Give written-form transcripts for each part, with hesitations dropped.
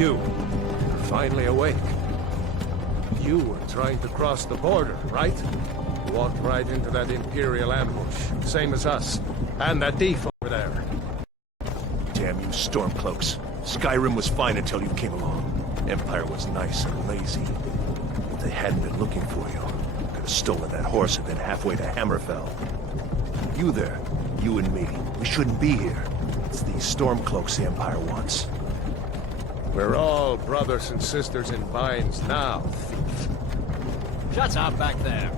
You're finally awake. You were trying to cross the border, right? Walked right into that Imperial ambush, same as us. And that thief over there. Damn you Stormcloaks. Skyrim was fine until you came along. Empire was nice and lazy. If they hadn't been looking for you, could have stolen that horse and been halfway to Hammerfell. You there, you and me, we shouldn't be here. It's these Stormcloaks the Empire wants. We're all brothers and sisters in binds now, thief. Shut up back there.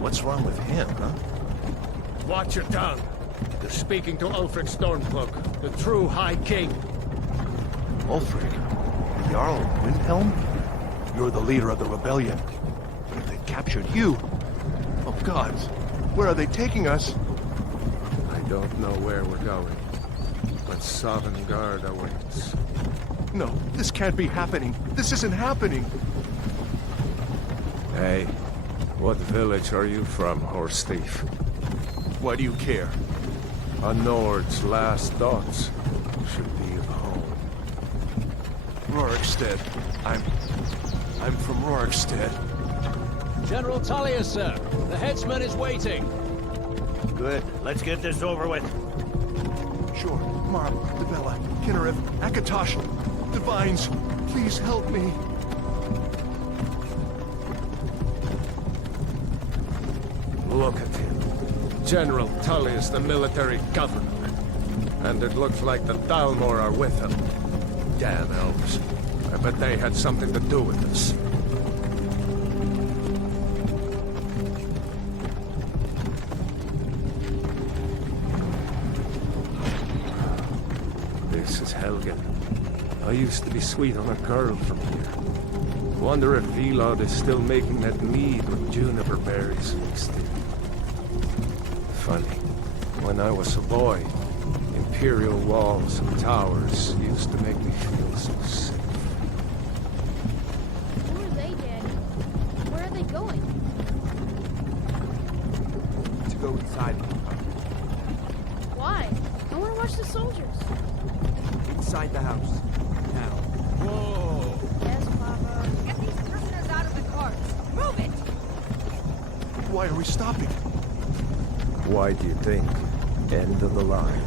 What's wrong with him, huh? Watch your tongue. You're speaking to Ulfric Stormcloak, the true High King. Ulfric? The Jarl of Windhelm? You're the leader of the rebellion. But if they captured you... Oh God, where are they taking us? I don't know where we're going, but Sovngarde awaits. No, this can't be happening. This isn't happening. Hey, what village are you from, horse thief? Why do you care? A Nord's last thoughts should be of home. Rorikstead. I'm from Rorikstead. General Tullius, sir. The headsman is waiting. Good. Let's get this over with. Sure. Marb, Dibella, Kinnereth, Akatosh, Divines, please help me. Look at him. General Tullius, the military governor. And it looks like the Dalmor are with him. Damn elves. I bet they had something to do with this. This is Helgan. I used to be sweet on a girl from here. Wonder if Vilod is still making that mead with juniper berries mixed in. Funny. When I was a boy, Imperial walls and towers used to make me feel so safe. Who are they, Daddy? Where are they going? To go inside. Why? I want to watch the soldiers. Inside the house. Now. Whoa! Yes, Papa. Get these prisoners out of the cart. Move it! Why are we stopping? Why do you think? End of the line.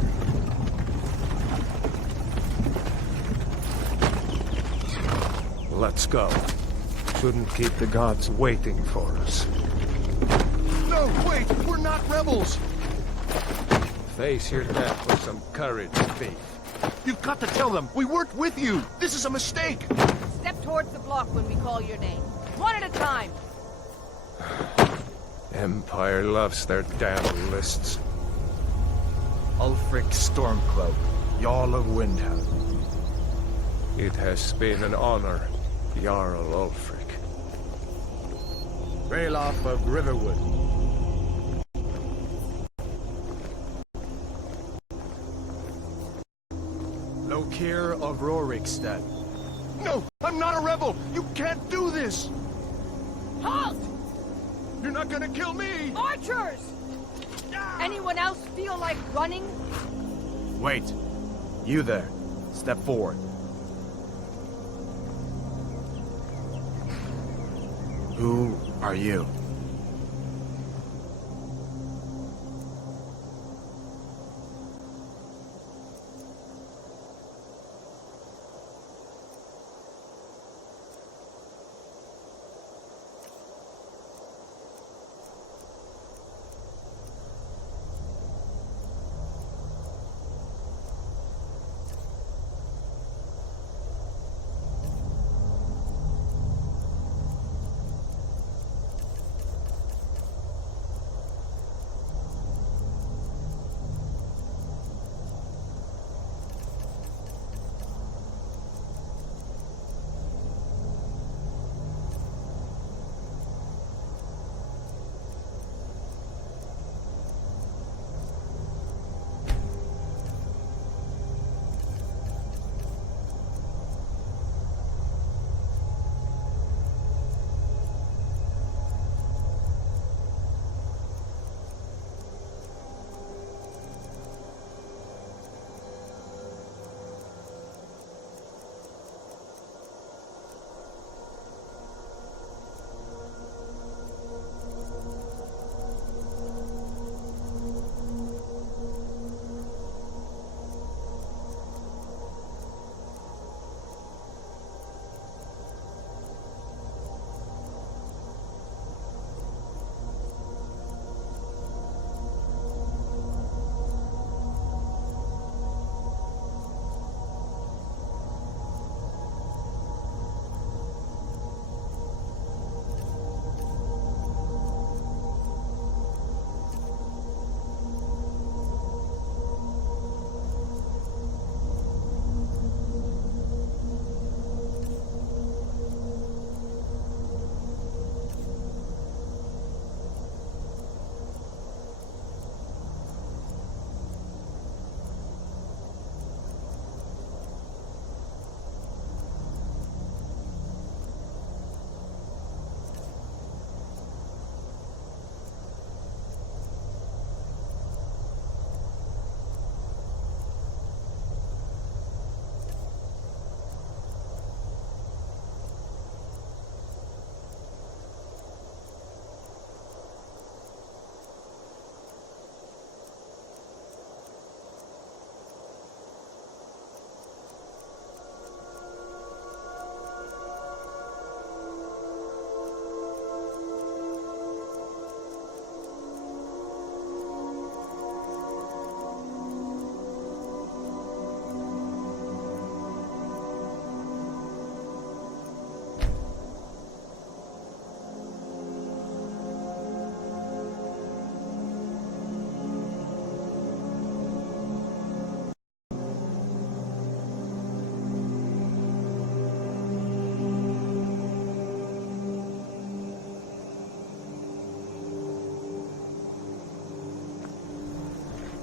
Let's go. Shouldn't keep the gods waiting for us. No, wait! We're not rebels! Face your death with some courage, thief. You've got to tell them! We weren't with you! This is a mistake! Step towards the block when we call your name. One at a time. Empire loves their damn lists. Ulfric Stormcloak, Jarl of Windhelm. It has been an honor, Jarl Ulfric. Ralof of Riverwood. Lokir of Rorikstead. No! I'm not a rebel! You can't do this! Halt! You're not gonna kill me! Archers! Anyone else feel like running? Wait. You there. Step forward. Who are you?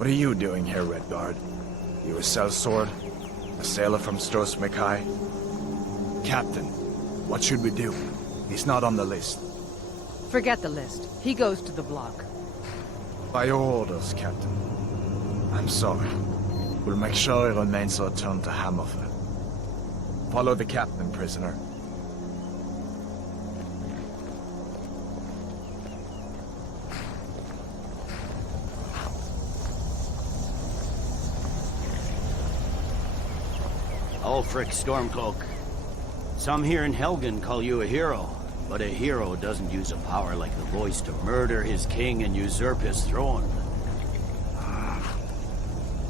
What are you doing here, Redguard? You a sellsword? A sailor from Stros Mackay? Captain, what should we do? He's not on the list. Forget the list. He goes to the block. By your orders, Captain. I'm sorry. We'll make sure he remains returned to Hammerfell. Follow the captain, prisoner. Ulfric Stormcloak. Some here in Helgan call you a hero, but a hero doesn't use a power like the voice to murder his king and usurp his throne.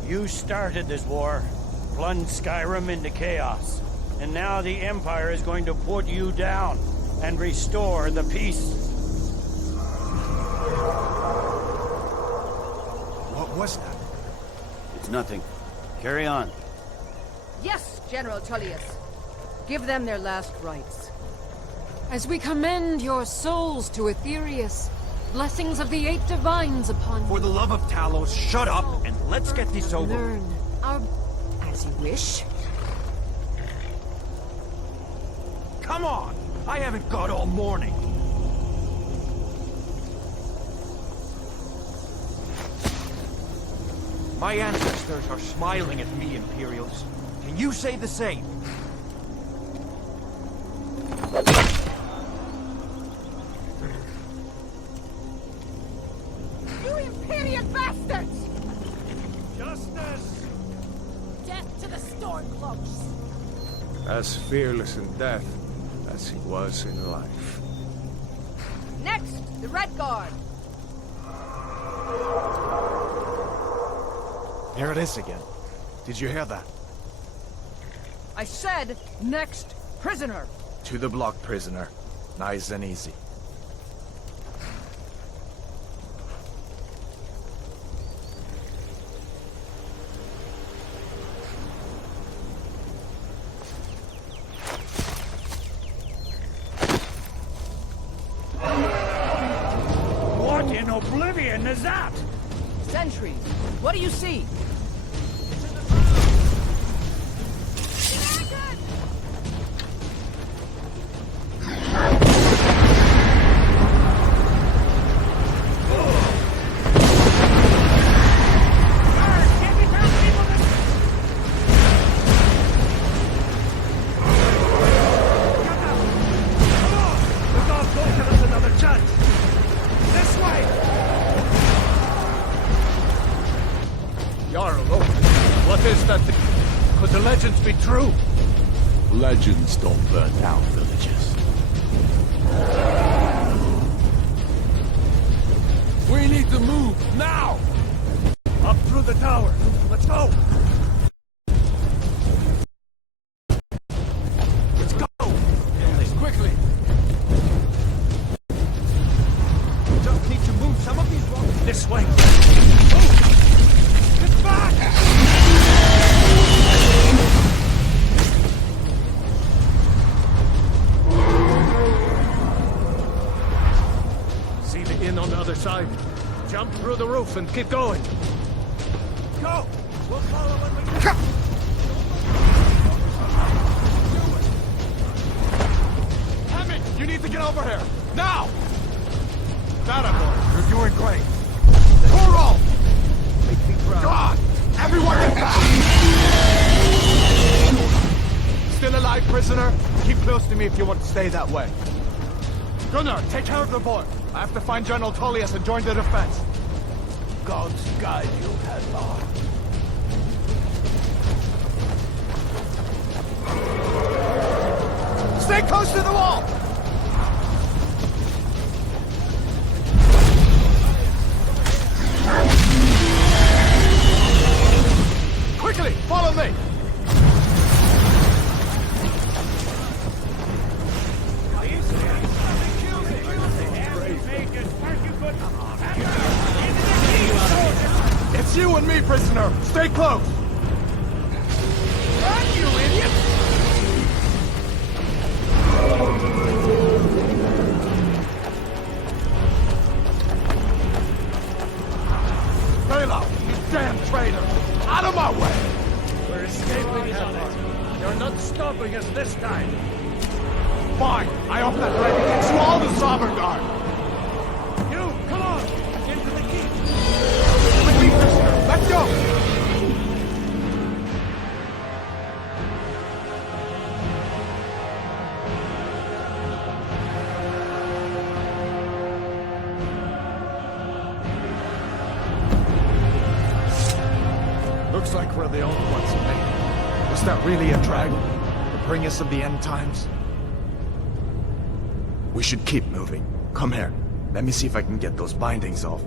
You started this war, plunged Skyrim into chaos, and now the Empire is going to put you down and restore the peace. What was that? It's nothing. Carry on. Yes, General Tullius. Give them their last rites. As we commend your souls to Aetherius, blessings of the 8 divines upon you. For the love of Talos, shut up and let's get this over. Learn our... as you wish. Come on! I haven't got all morning. My ancestors are smiling at me, Imperials. Can you say the same? You Imperial bastards! Justice! Death to the Stormcloaks! As fearless in death as he was in life. Next, the Redguard. There it is again. Did you hear that? I said, next prisoner. To the block, prisoner. Nice and easy. What in oblivion is that? Sentries, what do you see? Could the legends be true? Legends don't burn down villages. We need to move, now! Up through the tower. Let's go! Let's go! Quickly! We just need to move some of these rocks. This way! Get back! See the inn on the other side? Jump through the roof and keep going! Go! We'll follow when we get... Hammond, you need to get over here! Now! Dargonborn, you're doing great. Coral! Make me proud. God! Everyone get back! Still alive, prisoner? Keep close to me if you want to stay that way. Gunnar, take care of the boy. I have to find General Tullius and join the defense. Gods guide you, Hadlar. Stay close to the wall! Quickly, follow me! It's you and me, prisoner! Stay close! Run, you idiot! Ralof, you damn That way! We're escaping, Helgan. You're not stopping us this time. Fine! I hope that dragon gets you all to Sovereign Guard! You, come on! Into the keep! With me, prisoner! Let's go! Looks like we're the only ones who made it. Was that really a dragon? The bringers of the end times? We should keep moving. Come here. Let me see if I can get those bindings off.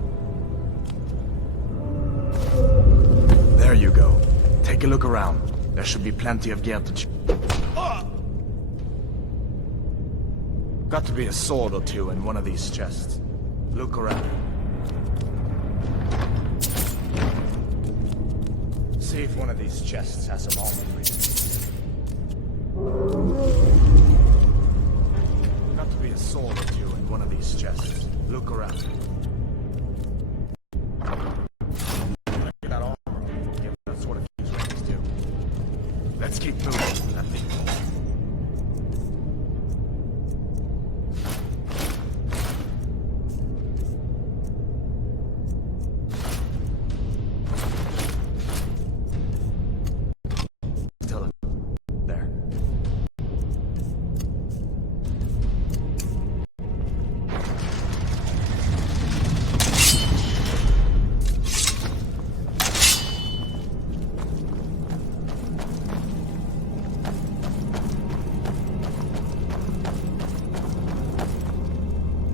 There you go. Take a look around. There should be plenty of gear to Got to be a sword or two in one of these chests. Look around. See if one of these chests has some armor for you. Got to be a sword or two in one of these chests. Look around. Get that armor. Yeah, that's what these rings do. Let's keep moving. That thing.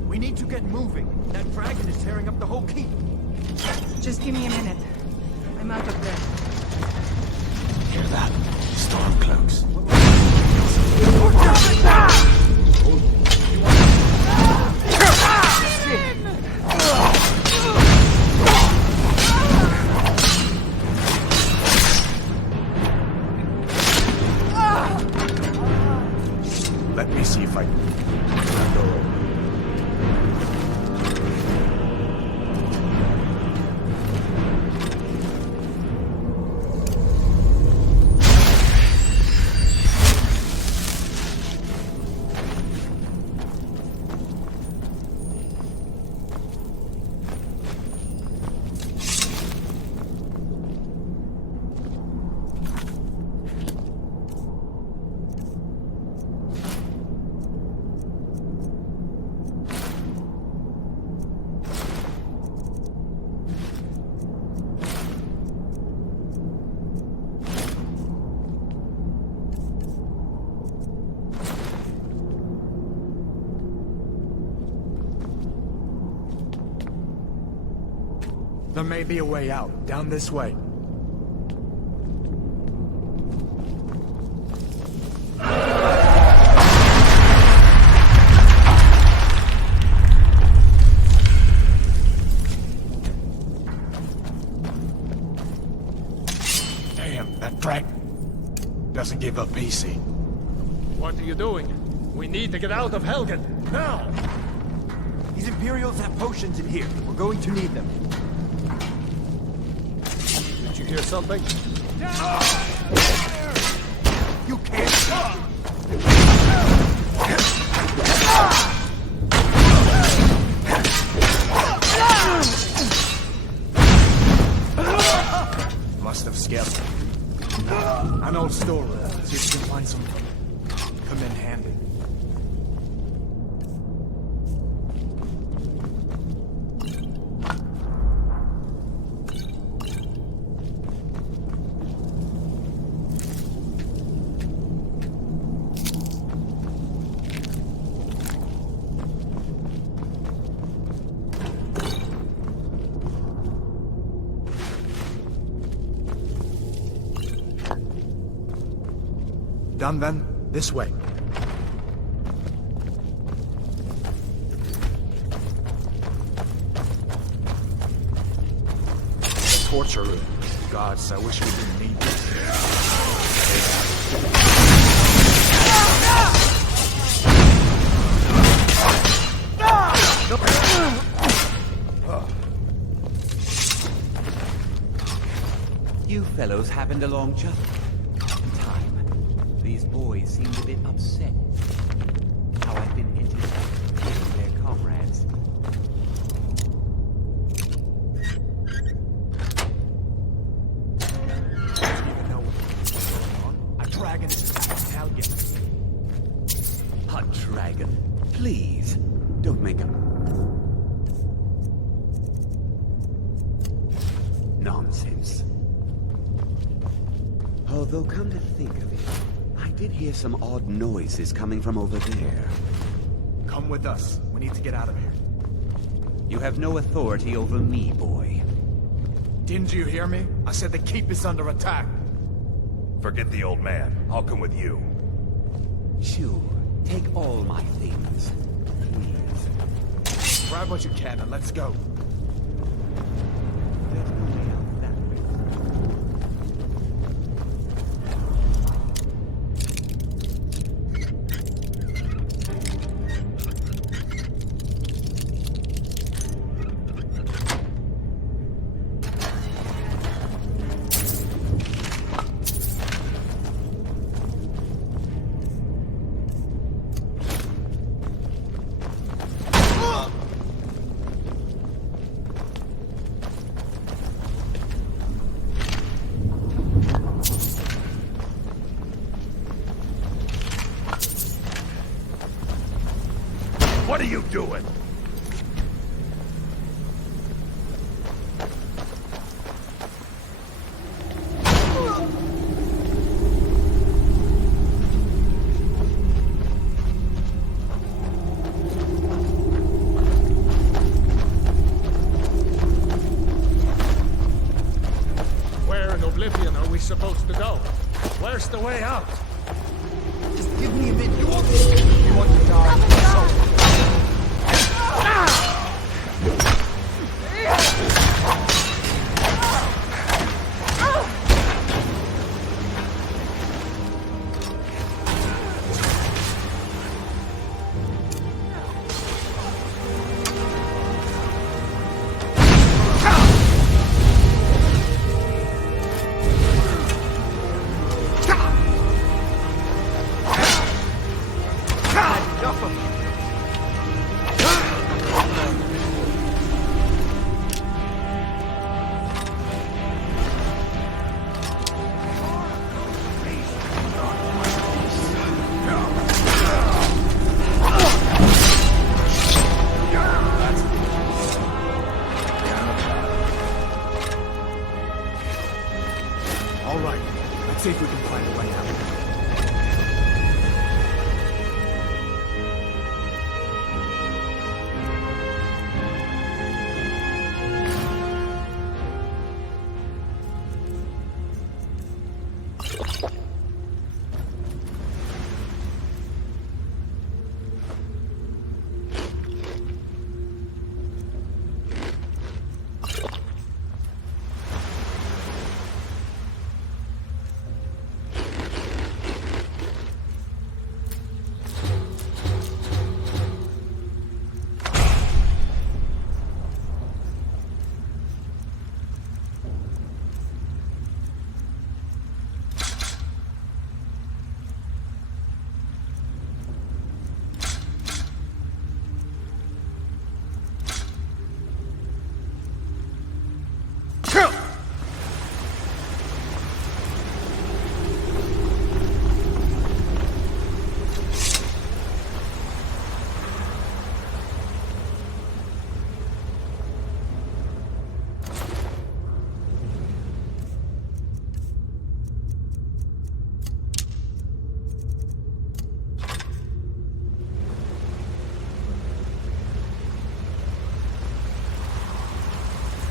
We need to get moving. That dragon is tearing up the whole keep. Just give me a minute. I'm out of breath. Hear that? Stormcloaks. Let me see if I can go. There may be a way out, down this way. Damn, that dragon doesn't give up easy. What are you doing? We need to get out of Helgan, now! These Imperials have potions in here. We're going to need them. Did you hear something? You can't. Must have scared them. An old storeroom. See if you can find some. Come in handy. Done then? This way. Torture room. Gods, I wish we didn't need this. You fellows happened along just in time. These boys seemed a bit upset. How I've been entertaining their comrades. Don't even know what's going on. A dragon is attacking Helgan. A dragon. Please, don't make a... Nonsense. Although, come to think of it, I did hear some odd noises coming from over there. Come with us. We need to get out of here. You have no authority over me, boy. Didn't you hear me? I said the keep is under attack. Forget the old man. I'll come with you. Sure, take all my things. Please. Grab what you can and let's go. There's no way out that way. What are you doing? Where in Oblivion are we supposed to go? Where's the way out? Just give me a minute. You want to die? All right. Let's see if we can find a way out.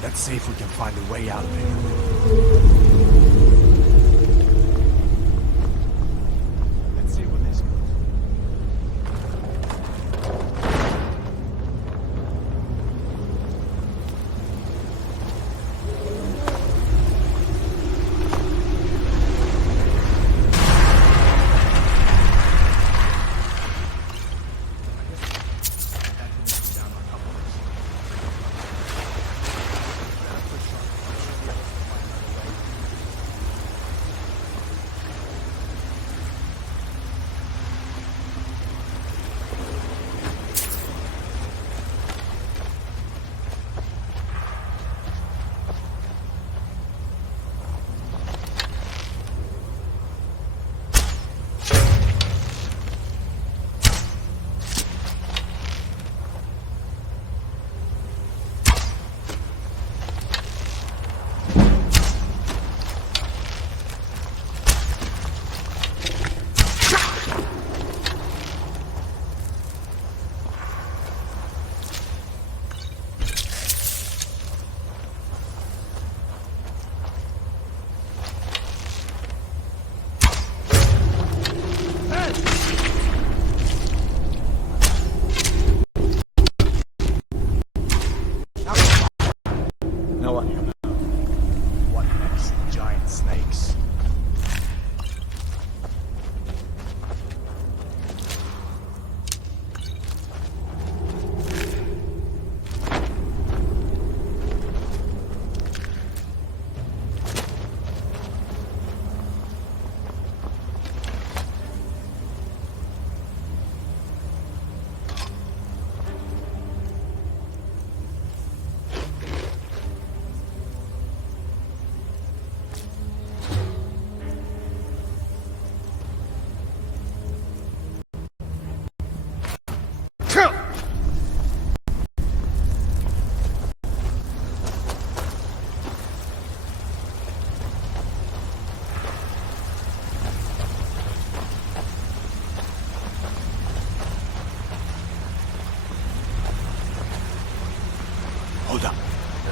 Let's see if we can find a way out of here. Let's see where this goes.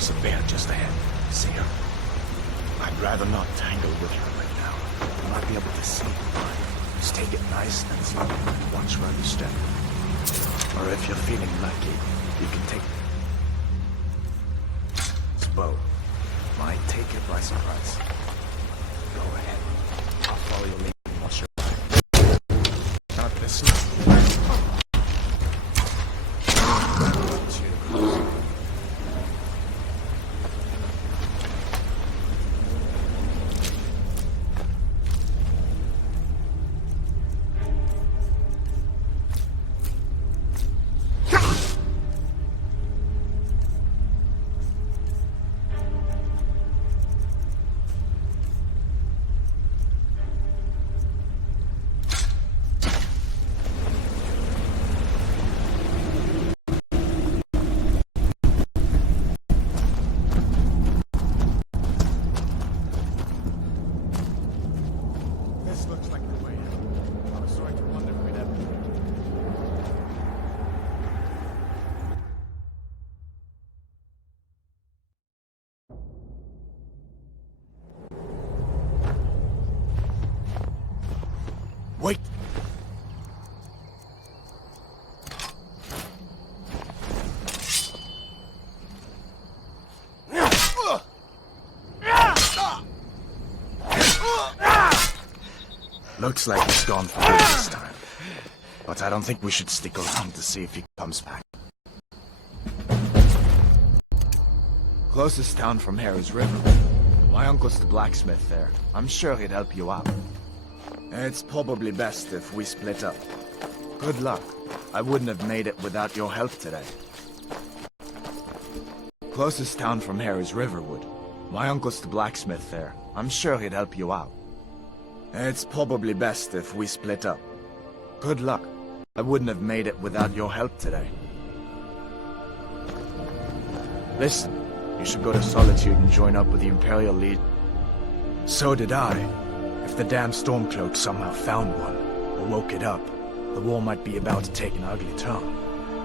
There's a bear just ahead. See her? I'd rather not tangle with her right now. You might be able to see. Just take it nice and slow and watch where you step. Or if you're feeling lucky, you can take this bow. Might take it by surprise. Go ahead. I'll follow your lead and watch your back. Not this one. Wait! Looks like he's gone for good this time. But I don't think we should stick around to see if he comes back. Closest town from here is River. My uncle's the blacksmith there. I'm sure he'd help you out. It's probably best if we split up. Good luck. I wouldn't have made it without your help today. Closest town from here is Riverwood. My uncle's the blacksmith there. I'm sure he'd help you out. It's probably best if we split up. Good luck. I wouldn't have made it without your help today. Listen, you should go to Solitude and join up with the Imperial Legion. So did I. If the damn Stormcloak somehow found one, or woke it up, the war might be about to take an ugly turn.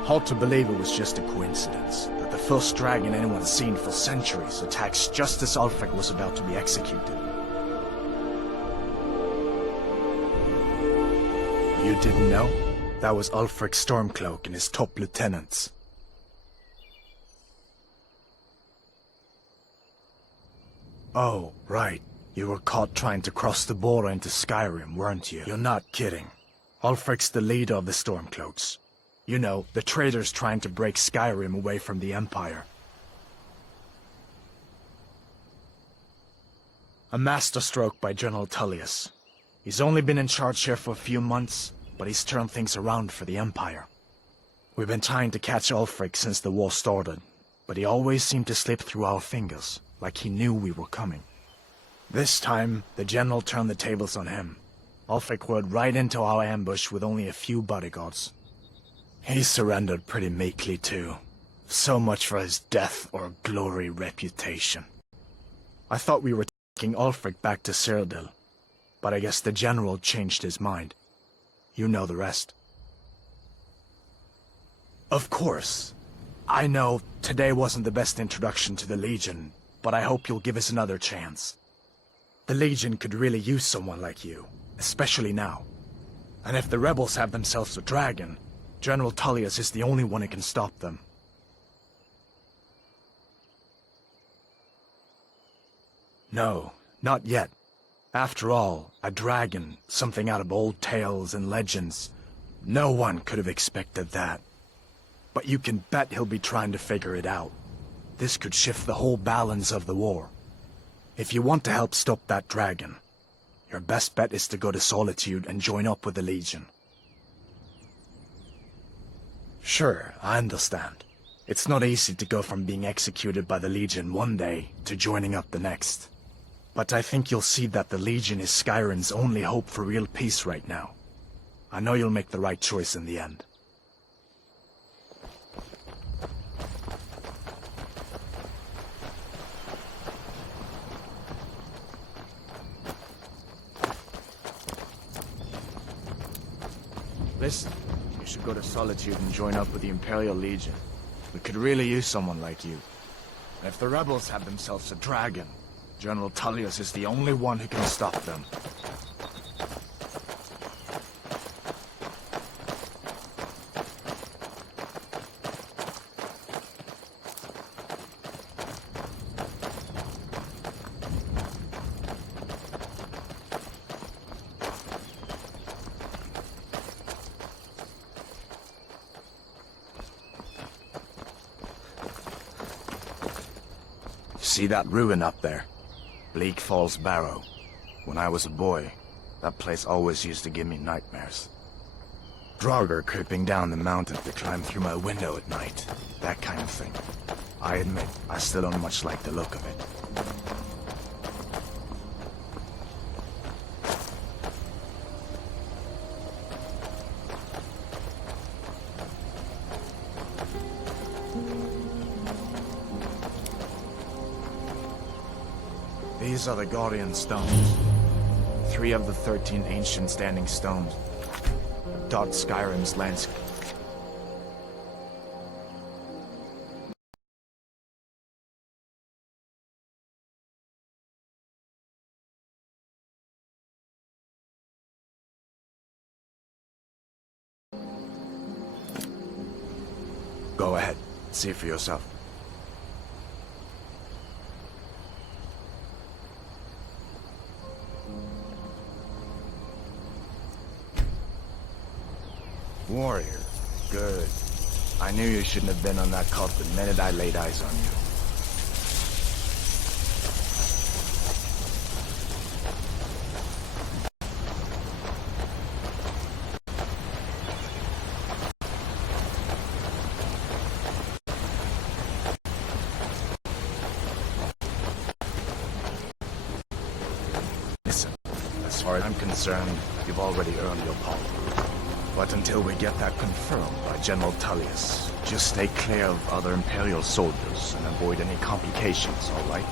Hard to believe it was just a coincidence, that the first dragon anyone's seen for centuries attacks just as Ulfric was about to be executed. You didn't know? That was Ulfric's Stormcloak and his top lieutenants. Oh, right. You were caught trying to cross the border into Skyrim, weren't you? You're not kidding. Ulfric's the leader of the Stormcloaks. You know, the traitors trying to break Skyrim away from the Empire. A masterstroke by General Tullius. He's only been in charge here for a few months, but he's turned things around for the Empire. We've been trying to catch Ulfric since the war started, but he always seemed to slip through our fingers, like he knew we were coming. This time, the general turned the tables on him. Ulfric rode right into our ambush with only a few bodyguards. He surrendered pretty meekly too. So much for his death or glory reputation. I thought we were taking Ulfric back to Cyrodiil, but I guess the general changed his mind. You know the rest. Of course. I know today wasn't the best introduction to the Legion, but I hope you'll give us another chance. The Legion could really use someone like you, especially now. And if the rebels have themselves a dragon, General Tullius is the only one who can stop them. No, not yet. After all, a dragon, something out of old tales and legends. No one could have expected that. But you can bet he'll be trying to figure it out. This could shift the whole balance of the war. If you want to help stop that dragon, your best bet is to go to Solitude and join up with the Legion. Sure, I understand. It's not easy to go from being executed by the Legion one day to joining up the next. But I think you'll see that the Legion is Skyrim's only hope for real peace right now. I know you'll make the right choice in the end. Listen, you should go to Solitude and join up with the Imperial Legion. We could really use someone like you. If the rebels have themselves a dragon, General Tullius is the only one who can stop them. See that ruin up there? Bleak Falls Barrow. When I was a boy, that place always used to give me nightmares. Draugr creeping down the mountain to climb through my window at night. That kind of thing. I admit, I still don't much like the look of it. These are the Guardian Stones. 3 of the 13 ancient standing stones dot Skyrim's landscape. Go ahead, see for yourself. Warrior. Good. I knew you shouldn't have been on that cult the minute I laid eyes on you. Listen, as far as I'm concerned, you've already earned your pardon. But until we get that confirmed by General Tullius, just stay clear of other Imperial soldiers and avoid any complications, all right?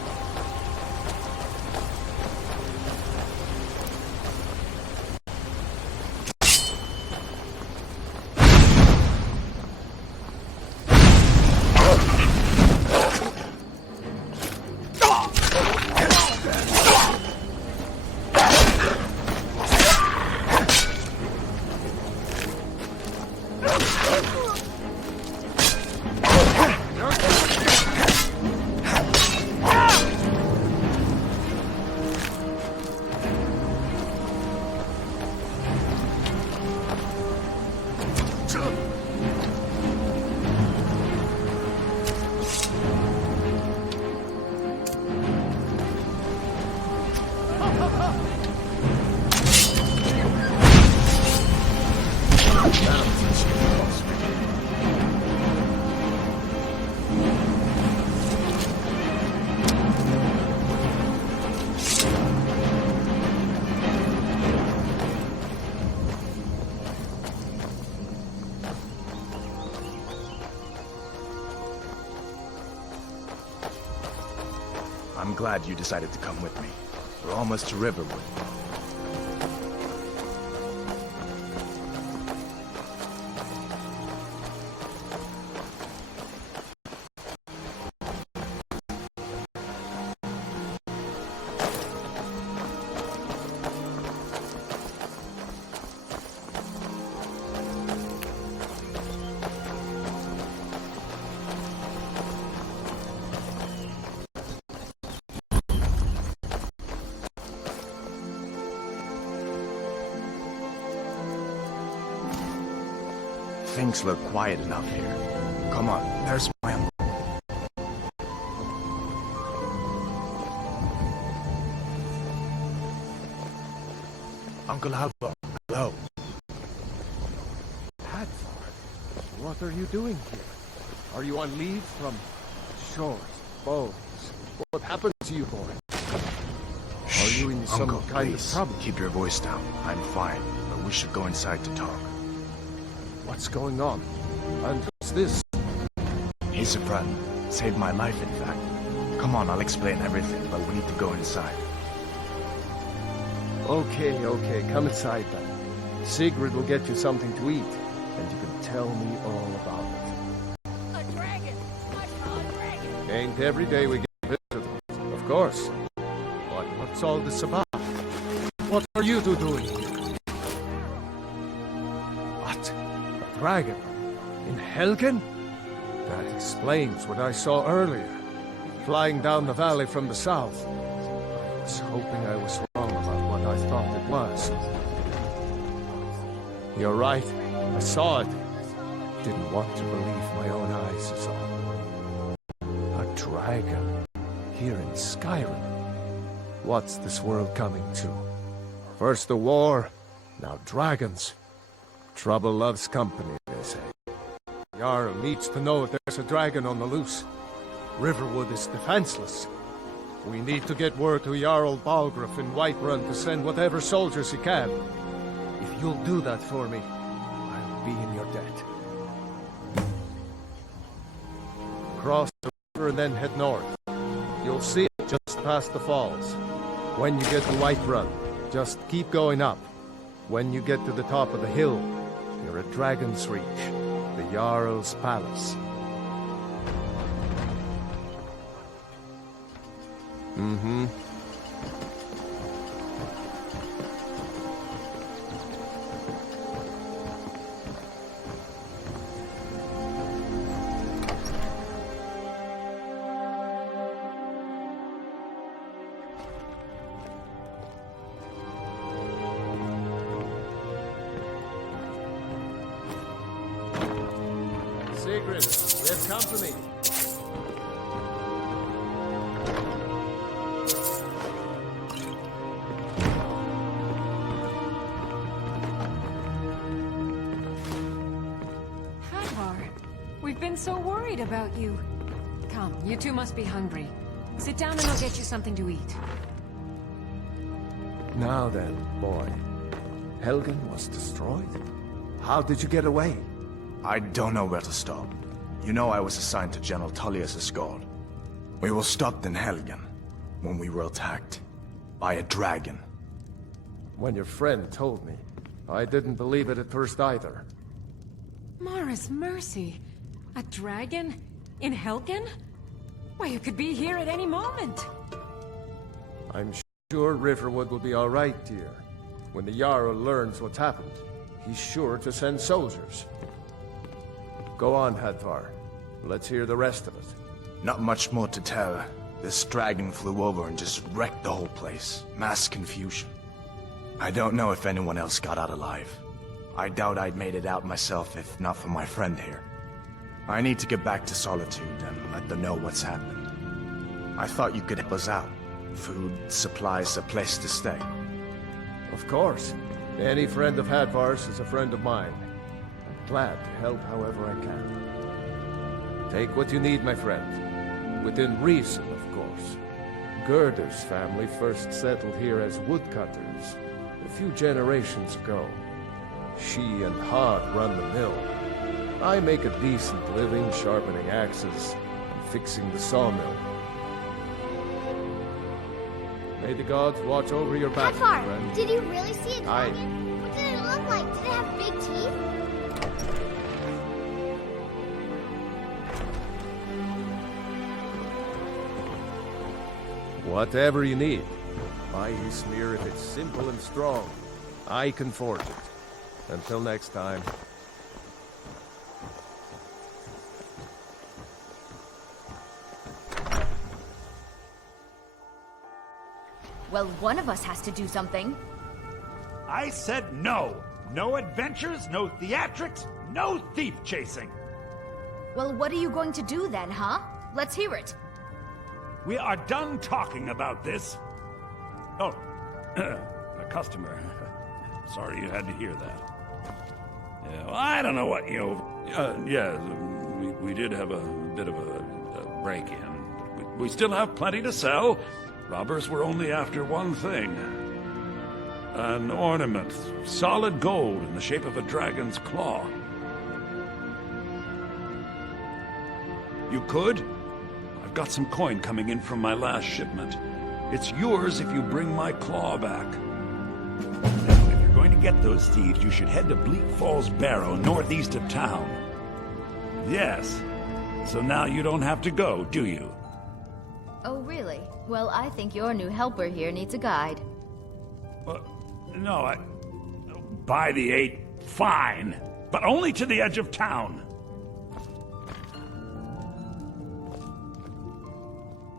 I'm glad you decided to come with me. We're almost to Riverwood. Things look quiet enough here. Come on, there's my uncle. Uncle Halvor, hello. Hadvar, what are you doing here? Are you on leave from shores, bows? What happened to you, boy? Are you in some Uncle, kind please, of trouble? keep your voice down. I'm fine, but we should go inside to talk. What's going on? And what's this? He's a friend. Saved my life, in fact. Come on, I'll explain everything, but we need to go inside. Okay, come inside then. Sigrid will get you something to eat, and you can tell me all about it. A dragon! I saw a dragon! Ain't every day we get visitors, of course. But what's all this about? What are you two doing here? What? A dragon? In Helgan? That explains what I saw earlier. Flying down the valley from the south. I was hoping I was wrong about what I thought it was. You're right. I saw it. Didn't want to believe my own eyes is all. A dragon. Here in Skyrim. What's this world coming to? First the war, now dragons. Trouble loves company, they say. Jarl needs to know if there's a dragon on the loose. Riverwood is defenseless. We need to get word to Jarl Balgruuf in Whiterun to send whatever soldiers he can. If you'll do that for me, I'll be in your debt. Cross the river and then head north. You'll see it just past the falls. When you get to Whiterun, just keep going up. When you get to the top of the hill, you're at Dragon's Reach, the Jarl's palace. Mm-hmm. Sigrid, we have company. We've been so worried about you. Come, you two must be hungry. Sit down and I'll get you something to eat. Now then, boy. Helgan was destroyed? How did you get away? I don't know where to stop. You know I was assigned to General Tullius' guard. We were stopped in Helgan when we were attacked by a dragon. When your friend told me, I didn't believe it at first either. Mara's mercy. A dragon? In Helgan? Why, you could be here at any moment. I'm sure Riverwood will be all right, dear. When the Jarl learns what's happened, he's sure to send soldiers. Go on, Hadvar. Let's hear the rest of it. Not much more to tell. This dragon flew over and just wrecked the whole place. Mass confusion. I don't know if anyone else got out alive. I doubt I'd made it out myself if not for my friend here. I need to get back to Solitude and let them know what's happened. I thought you could help us out. Food, supplies, a place to stay. Of course. Any friend of Hadvar's is a friend of mine. I'm glad to help however I can. Take what you need, my friend. Within reason, of course. Gerder's family first settled here as woodcutters a few generations ago. She and Hod run the mill. I make a decent living sharpening axes and fixing the sawmill. May the gods watch over your back, my friend. Did you really see a dragon? What did it look like? Did it have big teeth? Whatever you need. My Ysmir, if it's simple and strong, I can forge it. Until next time. Well, one of us has to do something. I said no. No adventures, no theatrics, no thief chasing. Well, what are you going to do then, huh? Let's hear it. We are done talking about this. Oh, a customer. Sorry you had to hear that. Yeah, well, I don't know what, we did have a bit of a break-in. We still have plenty to sell. Robbers were only after one thing. An ornament, solid gold in the shape of a dragon's claw. You could? I've got some coin coming in from my last shipment. It's yours if you bring my claw back. Now, if you're going to get those thieves, you should head to Bleak Falls Barrow, northeast of town. Yes. So now you don't have to go, do you? Oh, really? Well, I think your new helper here needs a guide. No, by the 8, fine. But only to the edge of town.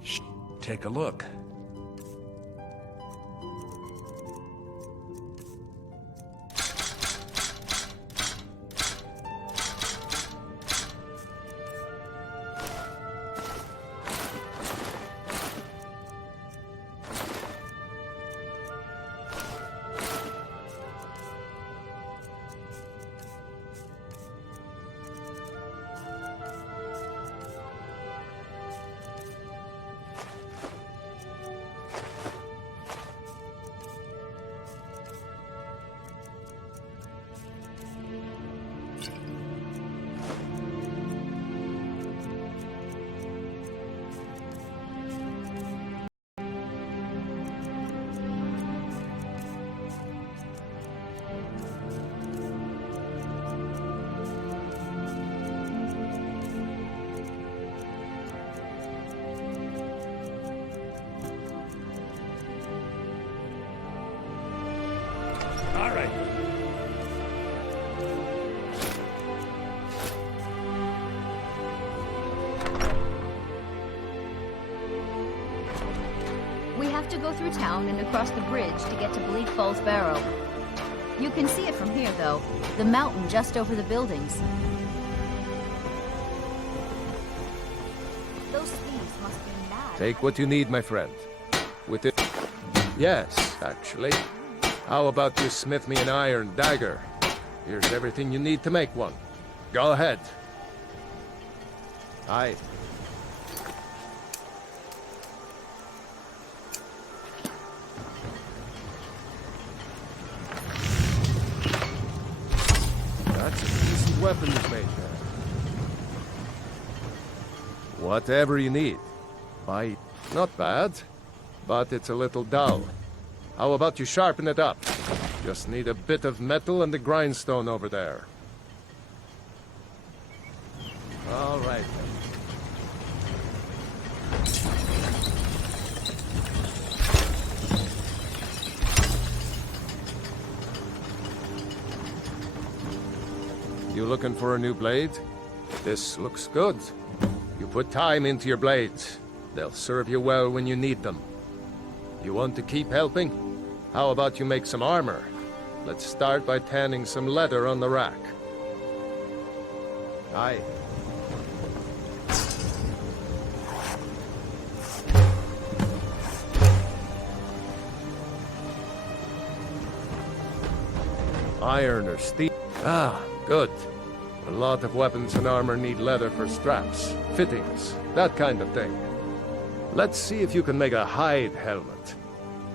Shh, take a look. All right. We have to go through town and across the bridge to get to Bleak Falls Barrow. You can see it from here, though. The mountain just over the buildings. Those thieves must be mad. Take what you need, my friend. With it... Yes, actually. How about you smith me an iron dagger? Here's everything you need to make one. Go ahead. Aye. That's a decent weapon you've made there. Whatever you need. Why, not bad, but it's a little dull. How about you sharpen it up? Just need a bit of metal and the grindstone over there. All right. You looking for a new blade? This looks good. You put time into your blades. They'll serve you well when you need them. You want to keep helping? How about you make some armor? Let's start by tanning some leather on the rack. Aye. Iron or steel? Ah, good. A lot of weapons and armor need leather for straps, fittings, that kind of thing. Let's see if you can make a hide helmet.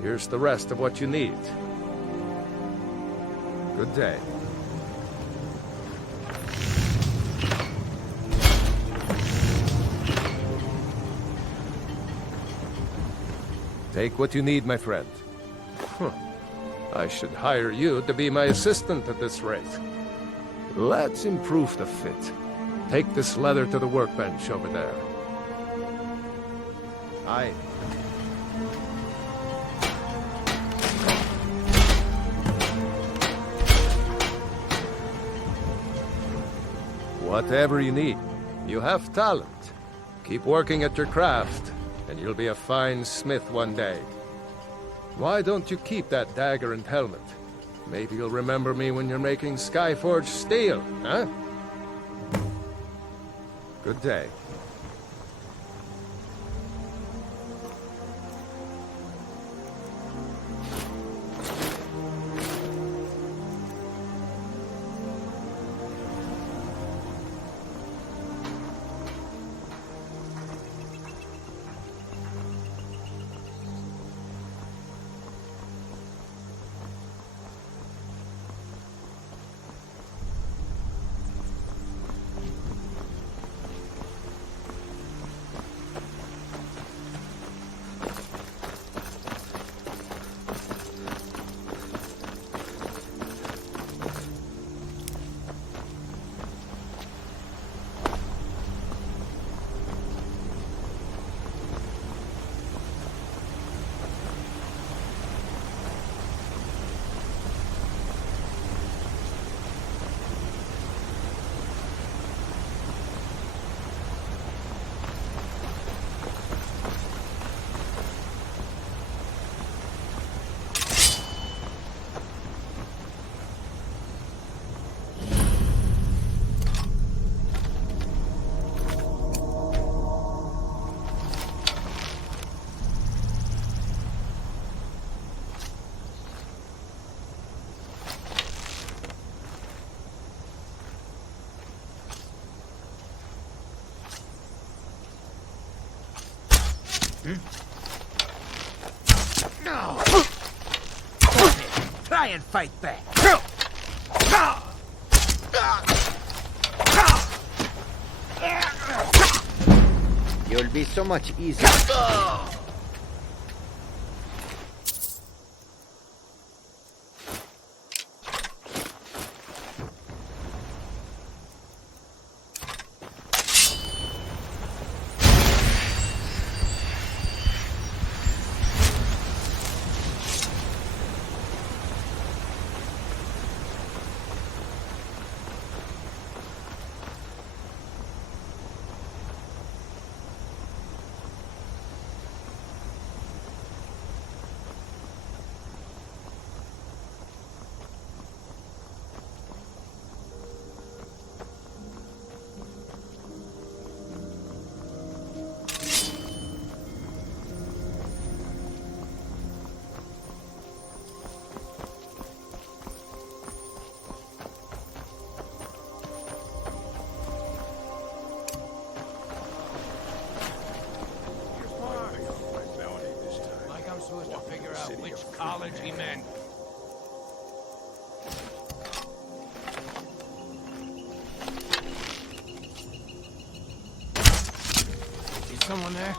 Here's the rest of what you need. Good day. Take what you need, my friend. I should hire you to be my assistant at this rate. Let's improve the fit. Take this leather to the workbench over there. Aye. Whatever you need. You have talent. Keep working at your craft, and you'll be a fine smith one day. Why don't you keep that dagger and helmet? Maybe you'll remember me when you're making Skyforged steel, huh? Good day. Try and fight back. You'll be so much easier. College he meant. Is someone there?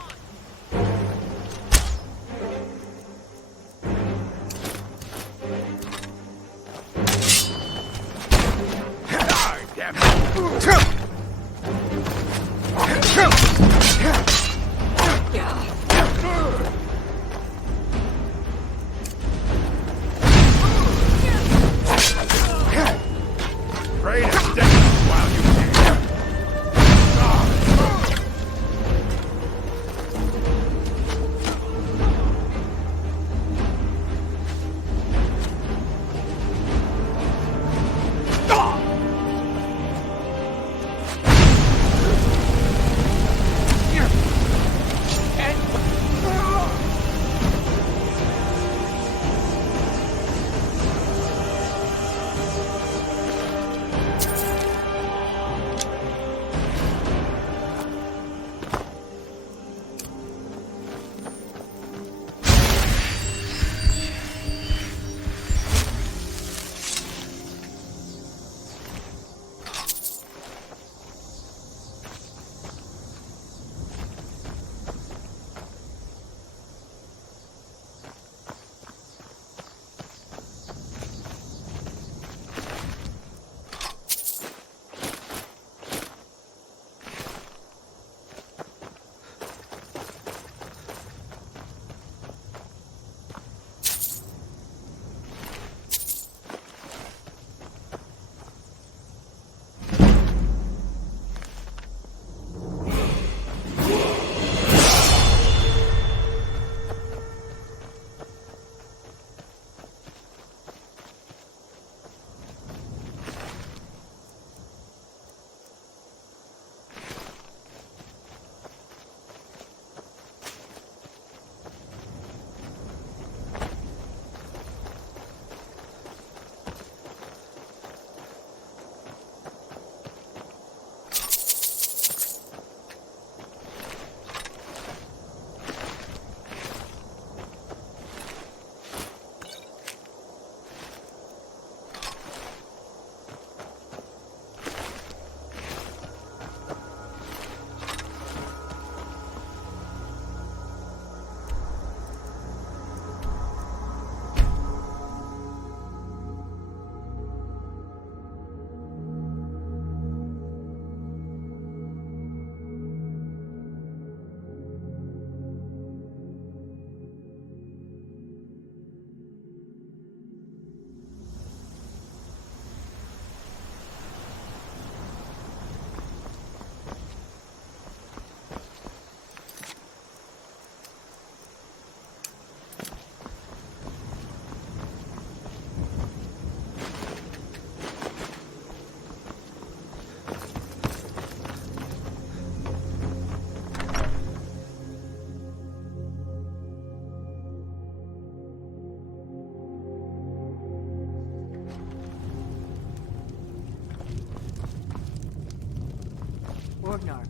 Orgnar.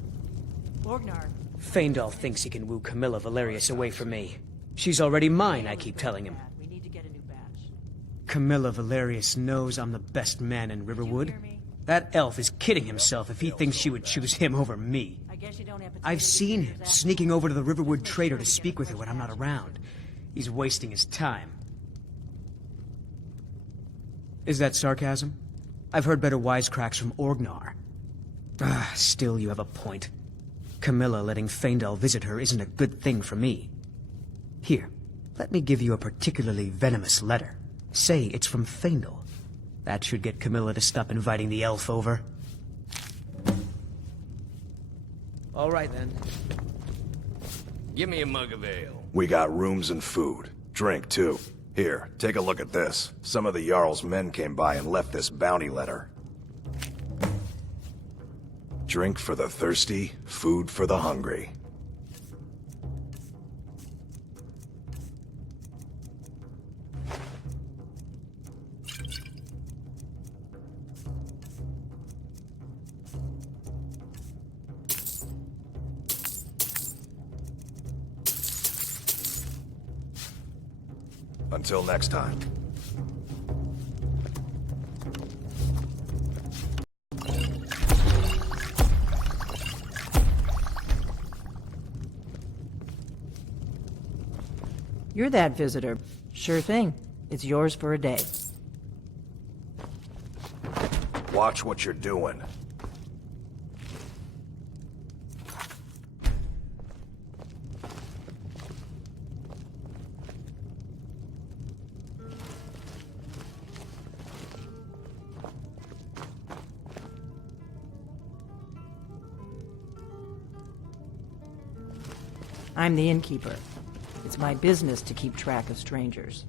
Orgnar, Faendal thinks he can woo Camilla Valerius away from me. She's already mine, I keep telling him. Camilla Valerius knows I'm the best man in Riverwood. That elf is kidding himself if he thinks she would choose him over me. I've seen him sneaking over to the Riverwood trader to speak with her when I'm not around. He's wasting his time. Is that sarcasm? I've heard better wisecracks from Orgnar. Still, you have a point. Camilla letting Faendal visit her isn't a good thing for me. Here, let me give you a particularly venomous letter. Say it's from Faendal. That should get Camilla to stop inviting the elf over. All right, then. Give me a mug of ale. We got rooms and food. Drink, too. Here, take a look at this. Some of the Jarl's men came by and left this bounty letter. Drink for the thirsty, food for the hungry. Until next time. You're that visitor. Sure thing. It's yours for a day. Watch what you're doing. I'm the innkeeper. It's my business to keep track of strangers.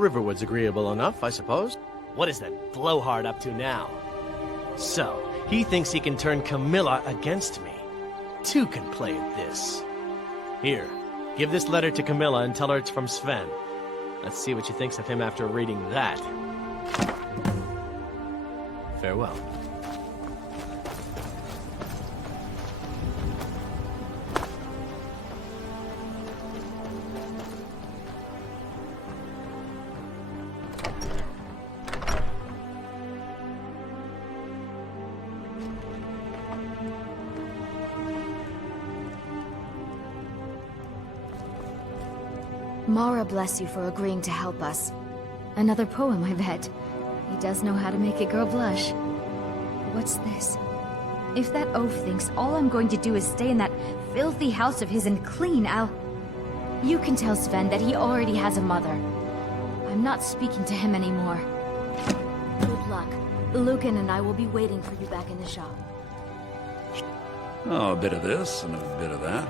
Riverwood's agreeable enough, I suppose. What is that blowhard up to now? So, he thinks he can turn Camilla against me. Two can play at this. Here, give this letter to Camilla and tell her it's from Sven. Let's see what she thinks of him after reading that. Farewell. Mara bless you for agreeing to help us. Another poem, I bet. He does know how to make a girl blush. What's this? If that oaf thinks all I'm going to do is stay in that filthy house of his and clean, You can tell Sven that he already has a mother. I'm not speaking to him anymore. Good luck. Lucan and I will be waiting for you back in the shop. Oh, a bit of this and a bit of that.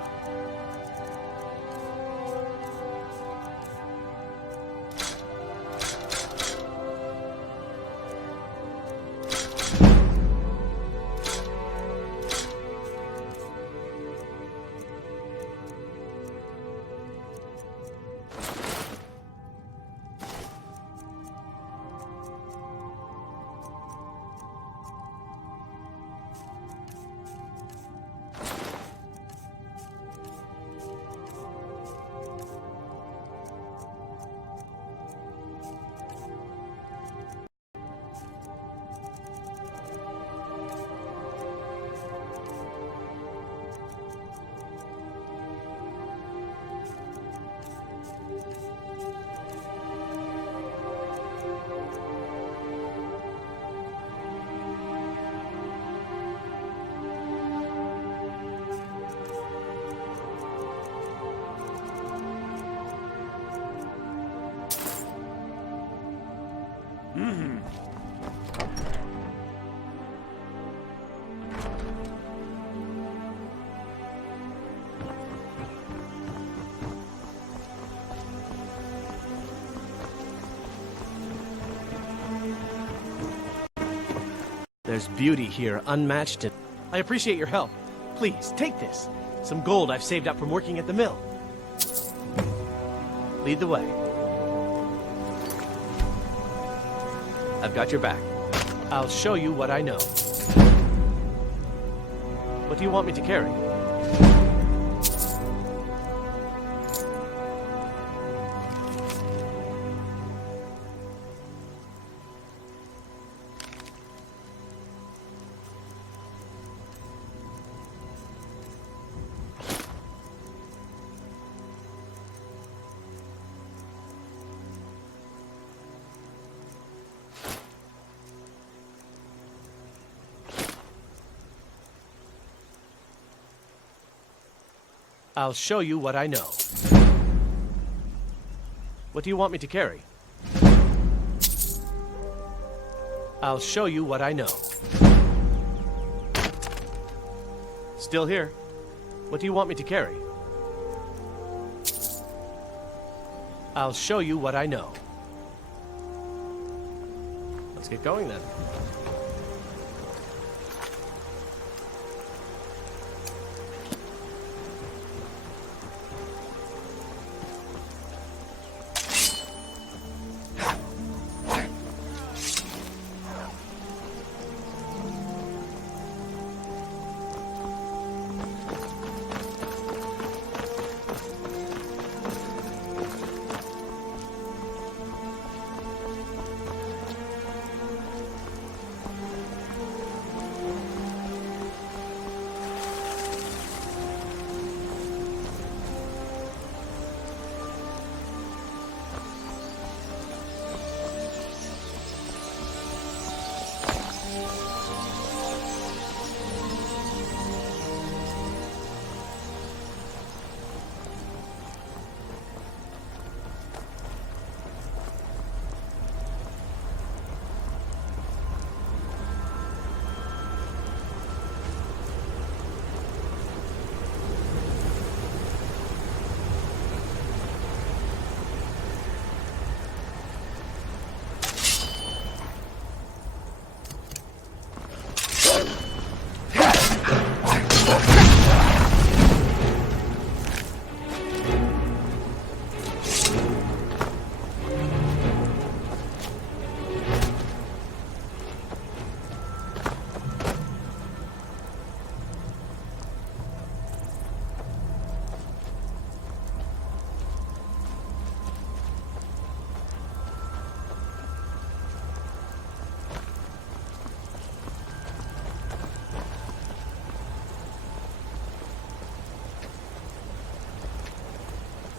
There's beauty here unmatched and I appreciate your help. Please, take this. Some gold I've saved up from working at the mill. Lead the way. I've got your back. I'll show you what I know. What do you want me to carry? I'll show you what I know. What do you want me to carry? I'll show you what I know. Still here. What do you want me to carry? I'll show you what I know. Let's get going then.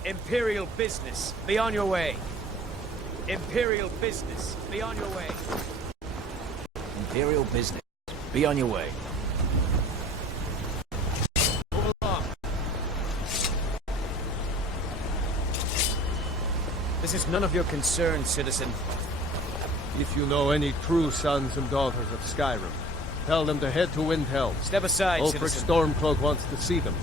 Imperial business. Be on your way. Imperial business. Be on your way. Imperial business. Be on your way. Move along. This is none of your concern, citizen. If you know any true sons and daughters of Skyrim, tell them to head to Windhelm. Step aside, Ulfric citizen. Stormcloak wants to see them.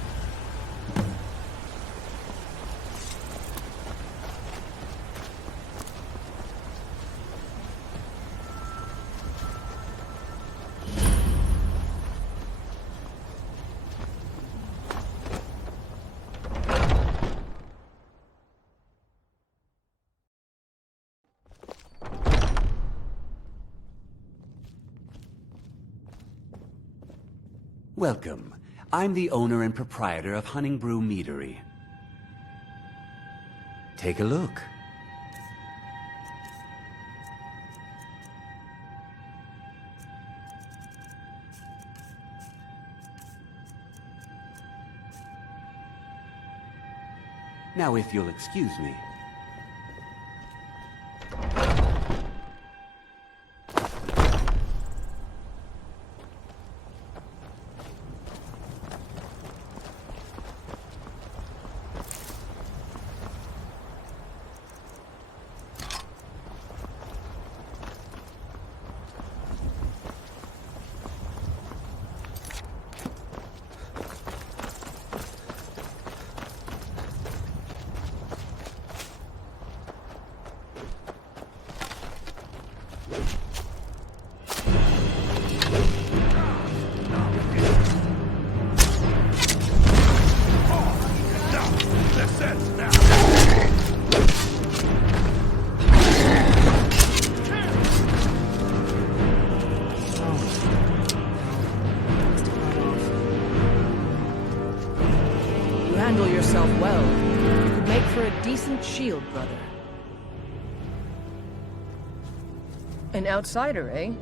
Welcome. I'm the owner and proprietor of Honningbrew Meadery. Take a look. Now, if you'll excuse me. magnificent shield, brother. An outsider, eh?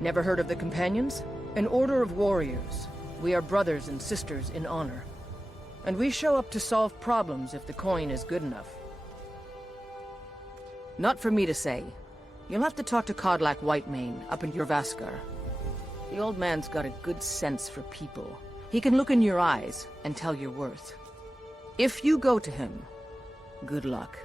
Never heard of the Capanions? An order of warriors. We are brothers and sisters in honor. And we show up to solve problems if the coin is good enough. Not for me to say. You'll have to talk to Codlac Whitemane up in Jorvaskar. The old man's got a good sense for people. He can look in your eyes and tell your worth. If you go to him, good luck.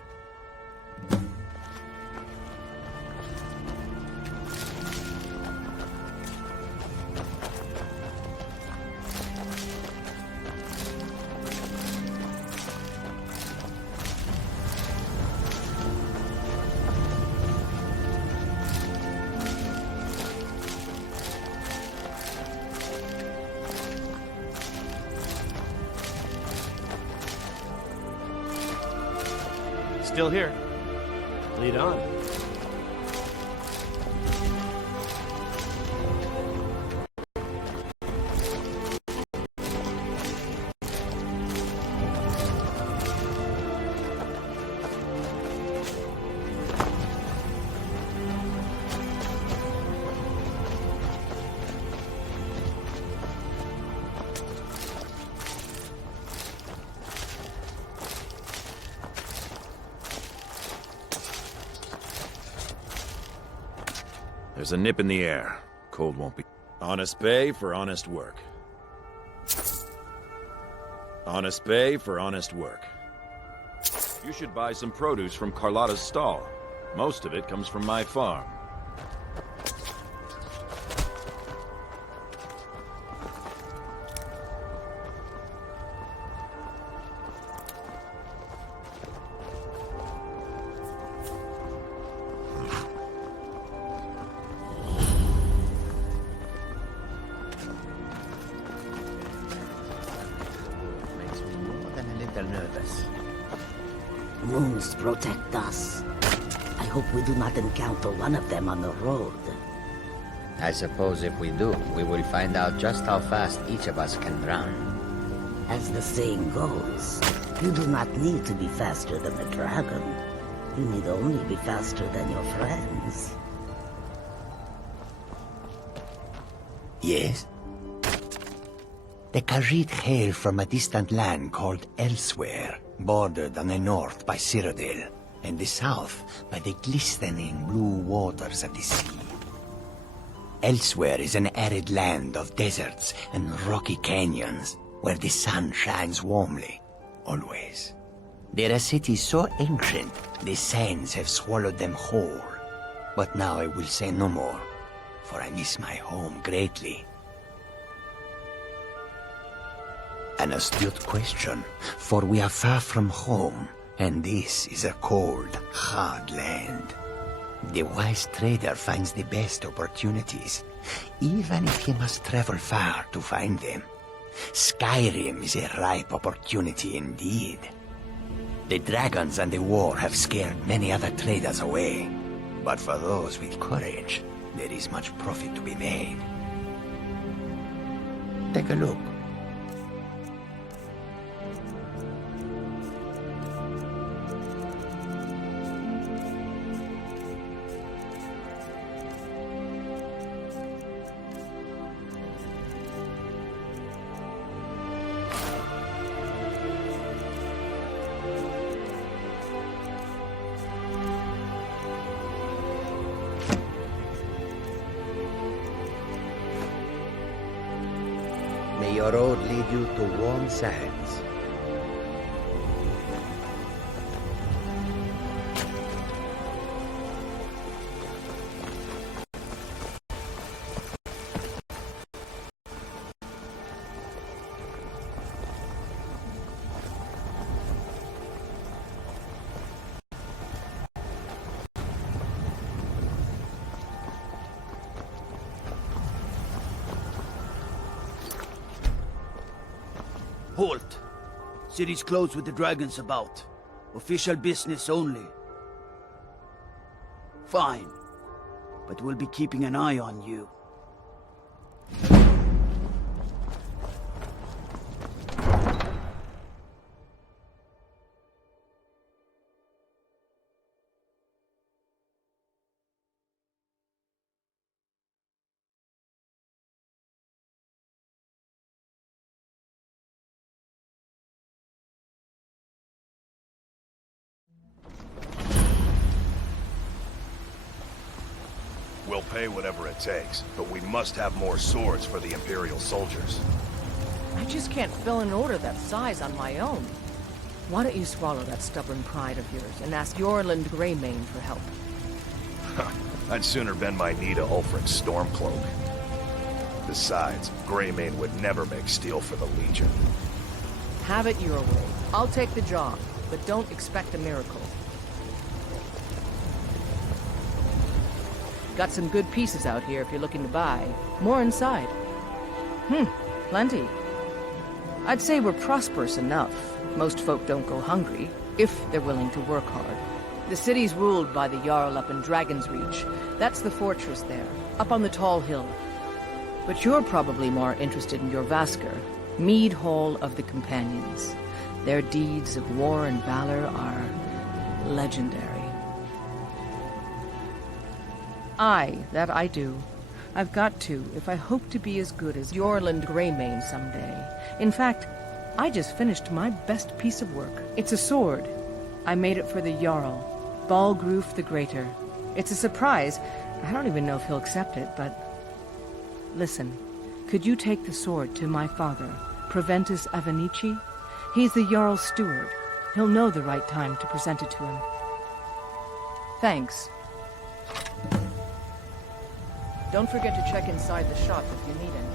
Still here. Lead on. There's a nip in the air. Cold won't be. Honest pay for honest work. Honest pay for honest work. You should buy some produce from Carlotta's stall. Most of it comes from my farm. Nervous. Moons protect us. I hope we do not encounter one of them on the road. I suppose if we do, we will find out just how fast each of us can run. As the saying goes, you do not need to be faster than a dragon. You need only be faster than your friends. Yes? The Khajiit hail from a distant land called Elsewhere, bordered on the north by Cyrodiil, and the south by the glistening blue waters of the sea. Elsewhere is an arid land of deserts and rocky canyons, where the sun shines warmly, always. There are cities so ancient, the sands have swallowed them whole. But now I will say no more, for I miss my home greatly. An astute question, for we are far from home, and this is a cold, hard land. The wise trader finds the best opportunities, even if he must travel far to find them. Skyrim is a ripe opportunity indeed. The dragons and the war have scared many other traders away, but for those with courage, there is much profit to be made. Take a look. May your road lead you to warm sands. Halt! City's closed with the dragons about. Official business only. Fine. But we'll be keeping an eye on you. pay whatever it takes, but we must have more swords for the Imperial soldiers. I just can't fill an order that size on my own. Why don't you swallow that stubborn pride of yours and ask Yorland Greymane for help? I'd sooner bend my knee to Ulfric's Stormcloak. Besides, Greymane would never make steel for the Legion. Have it your way. I'll take the job, but don't expect a miracle. Got some good pieces out here if you're looking to buy. More inside. Plenty. I'd say we're prosperous enough. Most folk don't go hungry, if they're willing to work hard. The city's ruled by the Jarl up in Dragon's Reach. That's the fortress there, up on the tall hill. But you're probably more interested in your Vasker, Mead Hall of the Capanions. Their deeds of war and valor are legendary. Aye, that I do. I've got to, if I hope to be as good as Yorland Greymane someday. In fact, I just finished my best piece of work. It's a sword. I made it for the Jarl, Balgruf the Greater. It's a surprise. I don't even know if he'll accept it, but... Listen, could you take the sword to my father, Proventus Avenici? He's the Jarl's steward. He'll know the right time to present it to him. Thanks. Don't forget to check inside the shop if you need anything.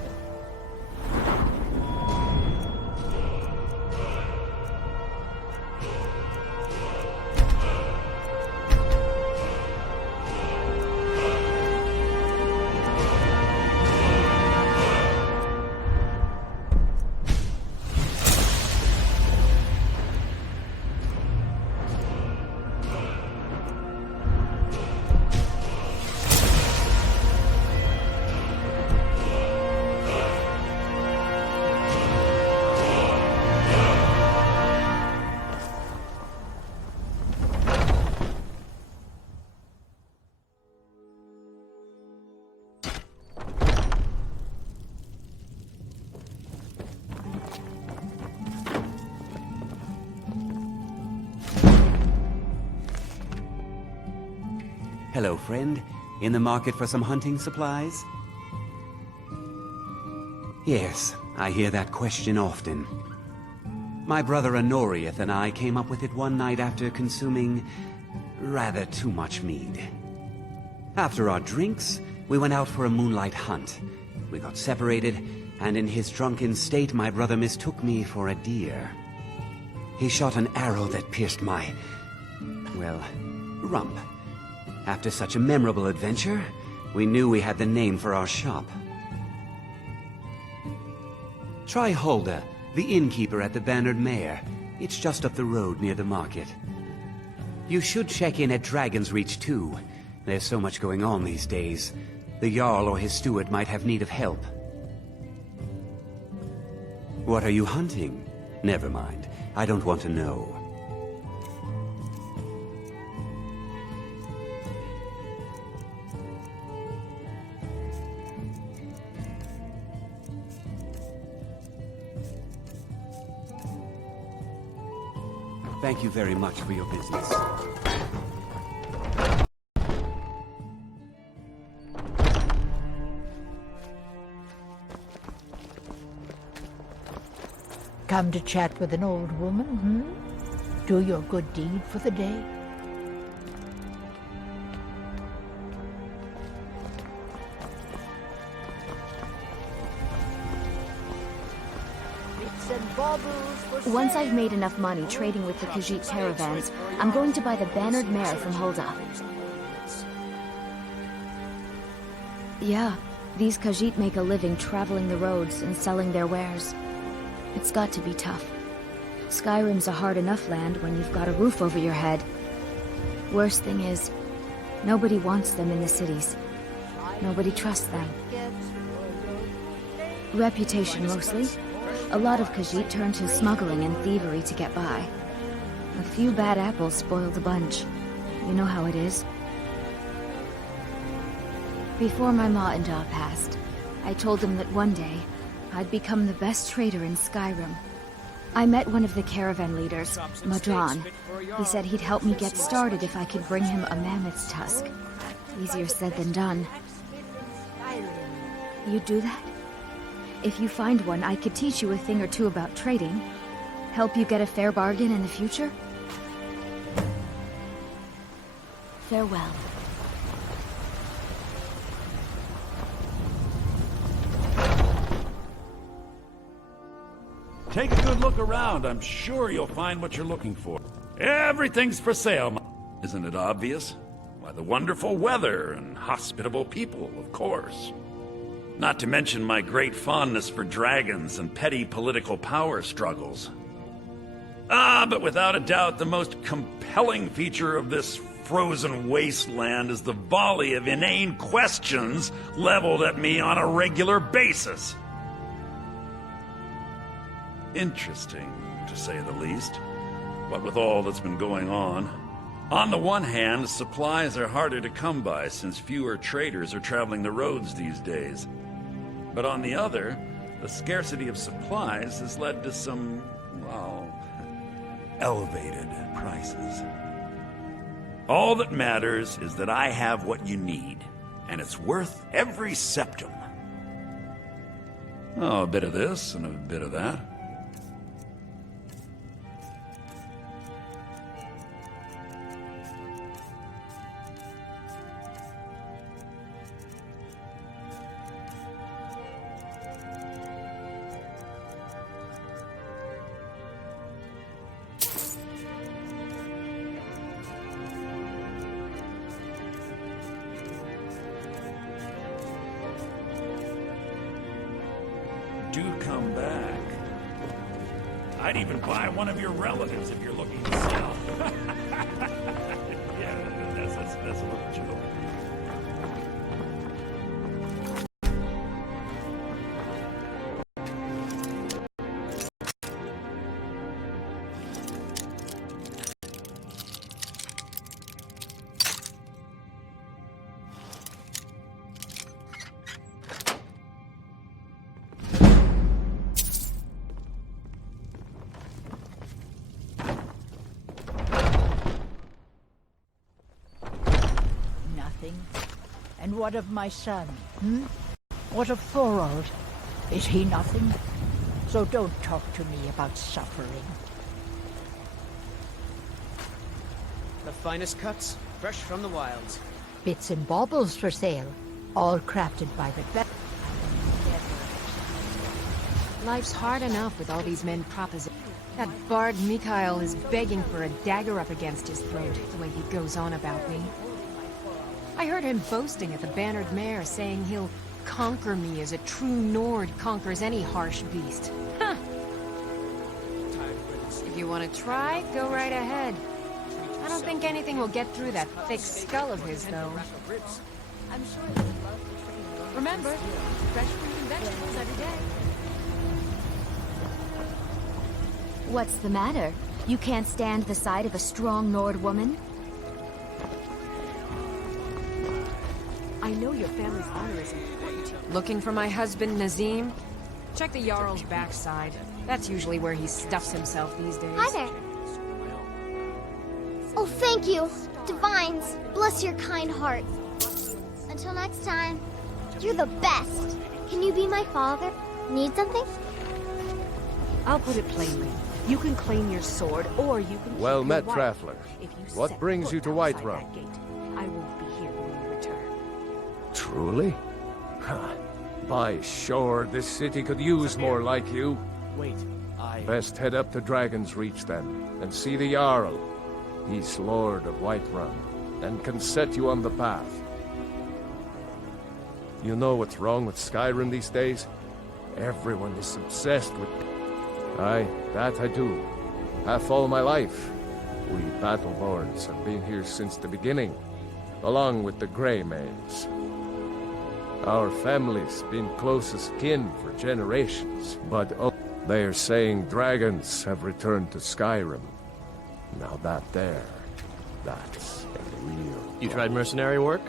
Hello, friend. In the market for some hunting supplies? Yes, I hear that question often. My brother Honorius and I came up with it one night after consuming rather too much mead. After our drinks, we went out for a moonlight hunt. We got separated, and in his drunken state, my brother mistook me for a deer. He shot an arrow that pierced my, well, rump. After such a memorable adventure, we knew we had the name for our shop. Try Hulda, the innkeeper at the Bannered Mare. It's just up the road near the market. You should check in at Dragon's Reach too. There's so much going on these days. The Jarl or his steward might have need of help. What are you hunting? Never mind. I don't want to know. Thank you very much for your business. Come to chat with an old woman, Do your good deed for the day. Once I've made enough money trading with the Khajiit caravans, I'm going to buy the Bannered Mare from Hulda. Yeah, these Khajiit make a living traveling the roads and selling their wares. It's got to be tough. Skyrim's a hard enough land when you've got a roof over your head. Worst thing is, nobody wants them in the cities. Nobody trusts them. Reputation mostly. A lot of Khajiit turn to smuggling and thievery to get by. A few bad apples spoil the bunch. You know how it is. Before my ma and Da passed, I told them that one day, I'd become the best trader in Skyrim. I met one of the caravan leaders, Madran. He said he'd help me get started if I could bring him a mammoth's tusk. Easier said than done. You do that? If you find one, I could teach you a thing or two about trading. Help you get a fair bargain in the future? Farewell. Take a good look around. I'm sure you'll find what you're looking for. Everything's for sale. Isn't it obvious? Why, the wonderful weather and hospitable people, of course. Not to mention my great fondness for dragons and petty political power struggles. But without a doubt, the most compelling feature of this frozen wasteland is the volley of inane questions leveled at me on a regular basis. Interesting, to say the least. What with all that's been going on the one hand, supplies are harder to come by since fewer traders are traveling the roads these days. But on the other, the scarcity of supplies has led to some, well, elevated prices. All that matters is that I have what you need, and it's worth every septum. Oh, a bit of this and a bit of that. Do come back. I'd even buy one of your relatives if you're looking to sell. Yeah, that's a little joke. And what of my son, What of Thorold? Is he nothing? So don't talk to me about suffering. The finest cuts, fresh from the wilds. Bits and baubles for sale, all crafted by the best. Life's hard enough with all these men proposition. That bard Mikhail is begging for a dagger up against his throat, the way he goes on about me. I heard him boasting at the Bannered Mare, saying he'll conquer me as a true Nord conquers any harsh beast. Huh. If you want to try, go right ahead. I don't think anything will get through that thick skull of his, though. I'm sure they would love to train. Remember, fresh fruit and vegetables every day. What's the matter? You can't stand the sight of a strong Nord woman? I know your family's honor is important. Looking for my husband, Nazim? Check the Jarl's backside. That's usually where he stuffs himself these days. Hi there. Oh, thank you. Divines, bless your kind heart. Until next time, you're the best. Can you be my father? Need something? I'll put it plainly. You can claim your sword, or you can Well keep met, your wife. traveler. If you What set brings you foot to outside Whiterun? that gate, I won't be here when you return. Truly? Huh. By sure, this city could use more like you. Wait, Best head up to Dragon's Reach then, and see the Jarl. He's Lord of Whiterun, and can set you on the path. You know what's wrong with Skyrim these days? Everyone is obsessed with... Aye, that I do. Half all my life. We Battleborns have been here since the beginning, along with the Greymaids. Our family's been closest kin for generations, but they're saying dragons have returned to Skyrim. Now that's a real... You tried mercenary work?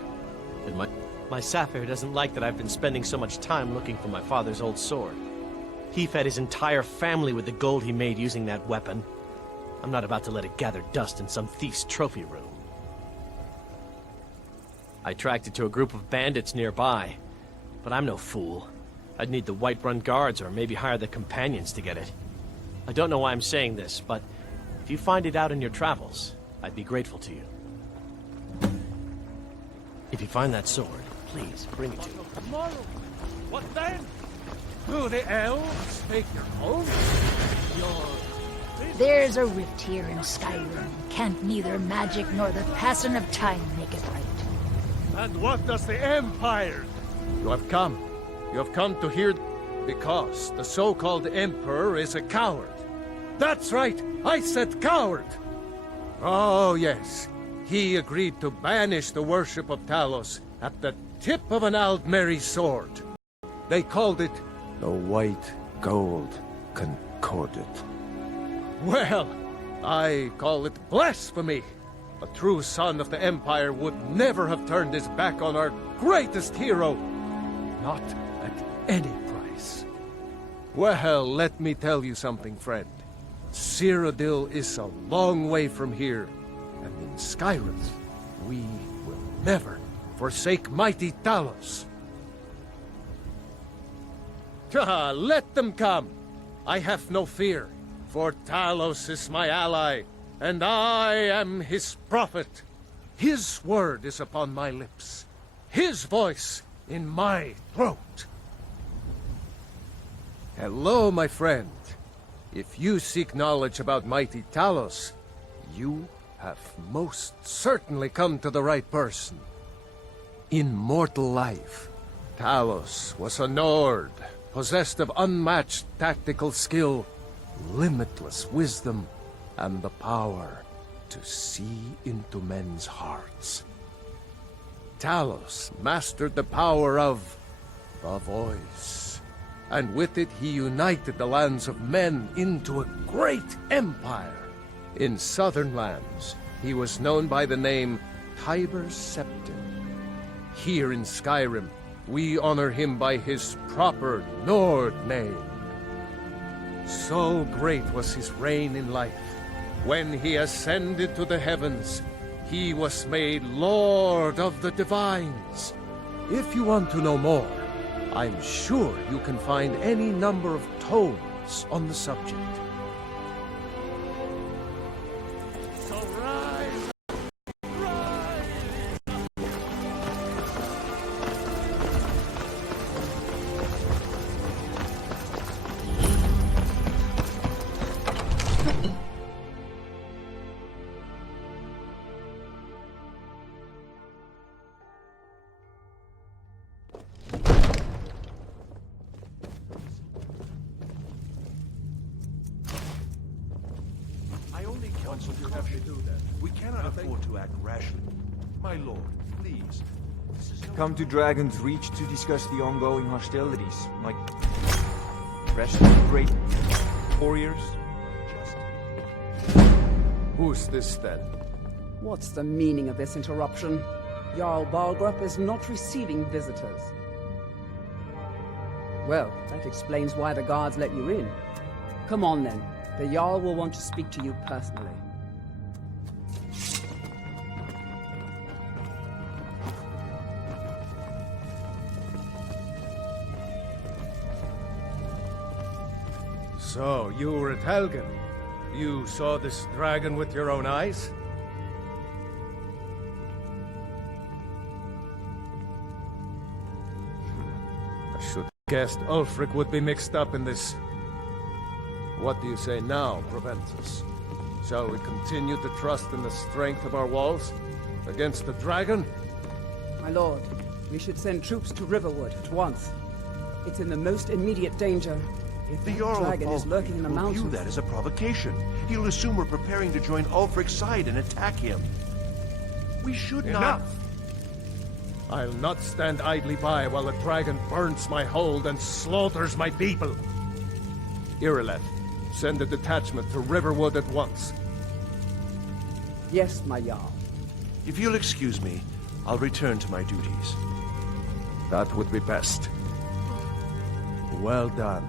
And my Sapphire doesn't like that I've been spending so much time looking for my father's old sword. He fed his entire family with the gold he made using that weapon. I'm not about to let it gather dust in some thief's trophy room. I tracked it to a group of bandits nearby. but I'm no fool. I'd need the Whiterun guards or maybe hire the Capanions to get it. I don't know why I'm saying this, but if you find it out in your travels, I'd be grateful to you. If you find that sword, please bring it to me. Tomorrow. What then? Do the elves make your home? There's a rift here in Skyrim. Can't neither magic nor the passing of time make it right. And what does the Empire? You have come. You have come to hear because the so-called Emperor is a coward. That's right, I said coward! Oh, yes. He agreed to banish the worship of Talos at the tip of an Aldmeri sword. They called it the White Gold Concordat. Well, I call it blasphemy. A true son of the Empire would never have turned his back on our greatest hero. Not at any price. Well, let me tell you something, friend. Cyrodiil is a long way from here, and in Skyrim, we will never forsake mighty Talos. Let them come. I have no fear, for Talos is my ally, and I am his prophet. His word is upon my lips, his voice in my throat. Hello, my friend. If you seek knowledge about mighty Talos, you have most certainly come to the right person. In mortal life, Talos was a Nord, possessed of unmatched tactical skill, limitless wisdom, and the power to see into men's hearts. Talos mastered the power of the voice, and with it he united the lands of men into a great empire. In southern lands, he was known by the name Tiber Septim. Here in Skyrim, we honor him by his proper Nord name. So great was his reign in life. When he ascended to the heavens, he was made Lord of the Divines. If you want to know more, I'm sure you can find any number of tomes on the subject. So rise! You have to do that. We cannot afford to act rashly. My lord, please. Come to Dragon's Reach to discuss the ongoing hostilities, like rest of the great warriors. Who's this then? What's the meaning of this interruption? Jarl Balgrup is not receiving visitors. Well, that explains why the guards let you in. Come on then. The Jarl will want to speak to you personally. So, you were at Helgan. You saw this dragon with your own eyes? I should have guessed Ulfric would be mixed up in this. What do you say now, Proventus? Shall we continue to trust in the strength of our walls against the dragon? My lord, we should send troops to Riverwood at once. It's in the most immediate danger. If the dragon is lurking in the mountains... will view that as a provocation. He'll assume we're preparing to join Ulfric's side and attack him. We should not... Enough! I'll not stand idly by while the dragon burns my hold and slaughters my people. Irileth, send a detachment to Riverwood at once. Yes, my Jarl. If you'll excuse me, I'll return to my duties. That would be best. Well done.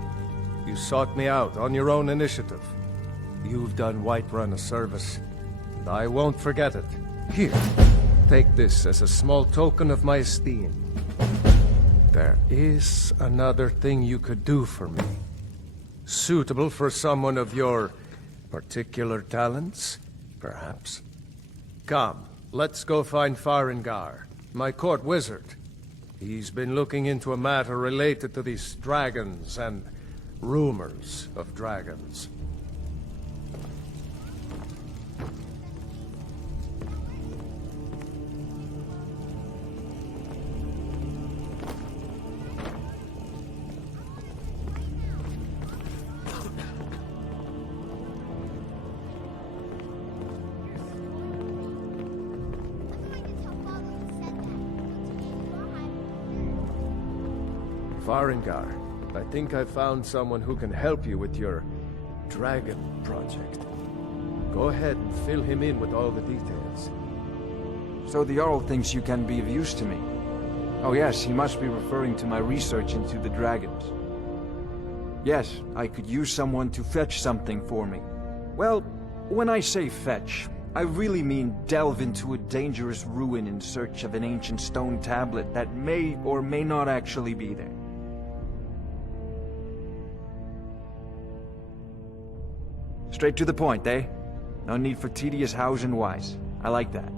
You sought me out on your own initiative. You've done Whiterun a service, and I won't forget it. Here, take this as a small token of my esteem. There is another thing you could do for me. Suitable for someone of your particular talents, perhaps. Come, let's go find Farengar, my court wizard. He's been looking into a matter related to these dragons and rumors of dragons. Farengar, I think I found someone who can help you with your dragon project. Go ahead and fill him in with all the details. So the Jarl thinks you can be of use to me. Oh yes, he must be referring to my research into the dragons. Yes, I could use someone to fetch something for me. Well, when I say fetch, I really mean delve into a dangerous ruin in search of an ancient stone tablet that may or may not actually be there. Straight to the point, eh? No need for tedious hows and whys. I like that.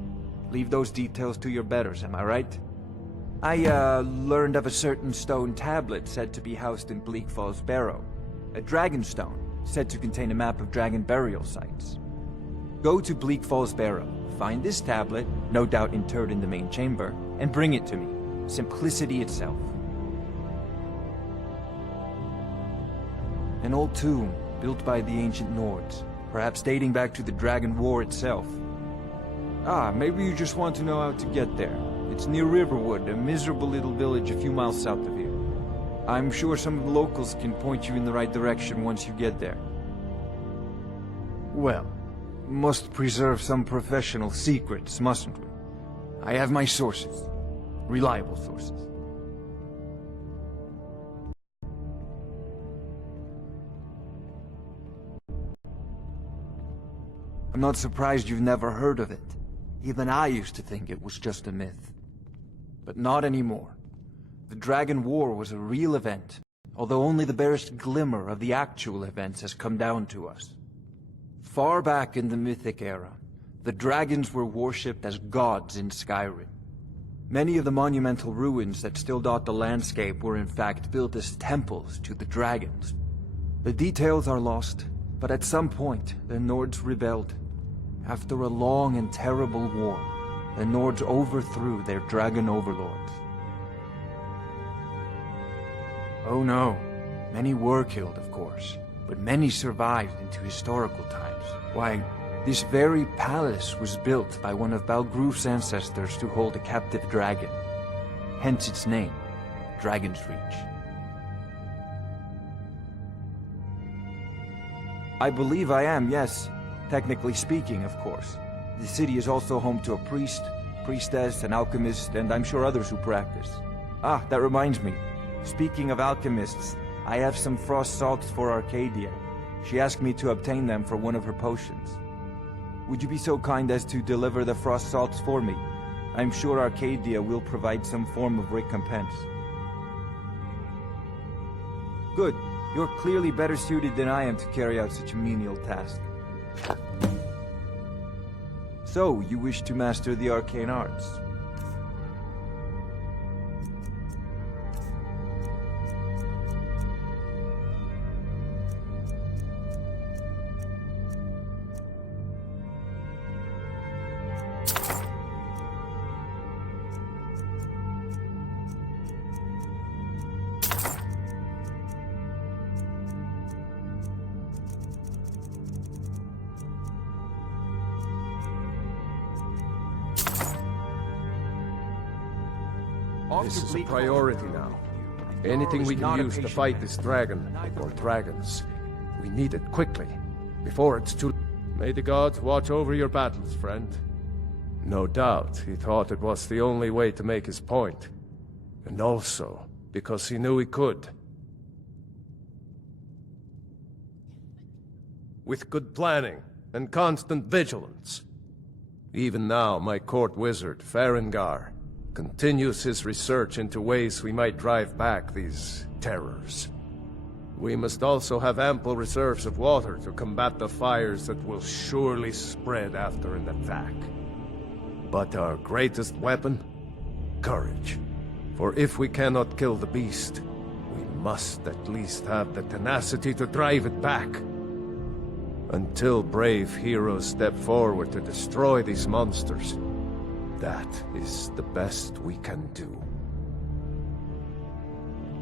Leave those details to your betters, am I right? I, learned of a certain stone tablet said to be housed in Bleak Falls Barrow. A dragon stone, said to contain a map of dragon burial sites. Go to Bleak Falls Barrow, find this tablet, no doubt interred in the main chamber, and bring it to me. Simplicity itself. An old tomb, built by the ancient Nords, perhaps dating back to the Dragon War itself. Ah, maybe you just want to know how to get there. It's near Riverwood, a miserable little village a few miles south of here. I'm sure some of the locals can point you in the right direction once you get there. Well, must preserve some professional secrets, mustn't we? I have my sources. Reliable sources. I'm not surprised you've never heard of it. Even I used to think it was just a myth. But not anymore. The Dragon War was a real event, although only the barest glimmer of the actual events has come down to us. Far back in the Mythic era, the dragons were worshipped as gods in Skyrim. Many of the monumental ruins that still dot the landscape were in fact built as temples to the dragons. The details are lost, but at some point, the Nords rebelled. After a long and terrible war, the Nords overthrew their dragon overlords. Oh no, many were killed, of course, but many survived into historical times. Why, this very palace was built by one of Balgruf's ancestors to hold a captive dragon. Hence its name, Dragon's Reach. I believe I am, yes. Technically speaking, of course. The city is also home to a priest, priestess, an alchemist, and I'm sure others who practice. Ah, that reminds me. Speaking of alchemists, I have some frost salts for Arcadia. She asked me to obtain them for one of her potions. Would you be so kind as to deliver the frost salts for me? I'm sure Arcadia will provide some form of recompense. Good. You're clearly better suited than I am to carry out such a menial task. So, you wish to master the arcane arts? This is a priority now. Anything we can use to fight this dragon, or dragons, we need it quickly, before it's too... May the gods watch over your battles, friend. No doubt he thought it was the only way to make his point. And also, because he knew he could. With good planning and constant vigilance. Even now, my court wizard, Farengar, continues his research into ways we might drive back these terrors. We must also have ample reserves of water to combat the fires that will surely spread after an attack. But our greatest weapon? Courage. For if we cannot kill the beast, we must at least have the tenacity to drive it back. Until brave heroes step forward to destroy these monsters, that is the best we can do.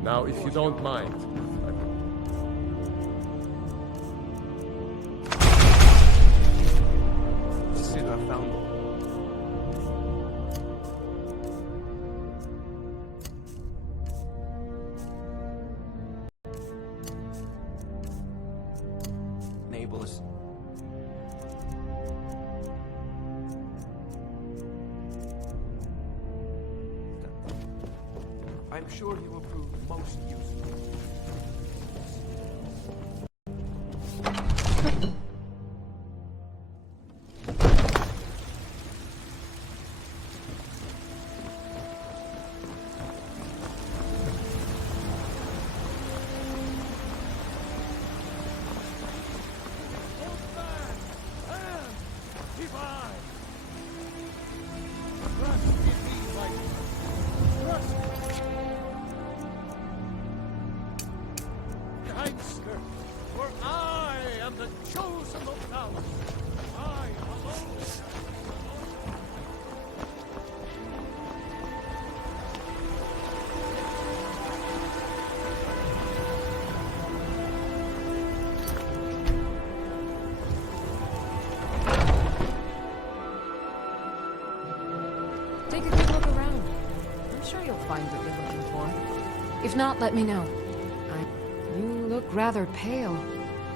Now, if you don't mind, Sita found Nameless. I'm sure he will prove most useful. Take a good look around. I'm sure you'll find what you're looking for. If not, let me know. You look rather pale.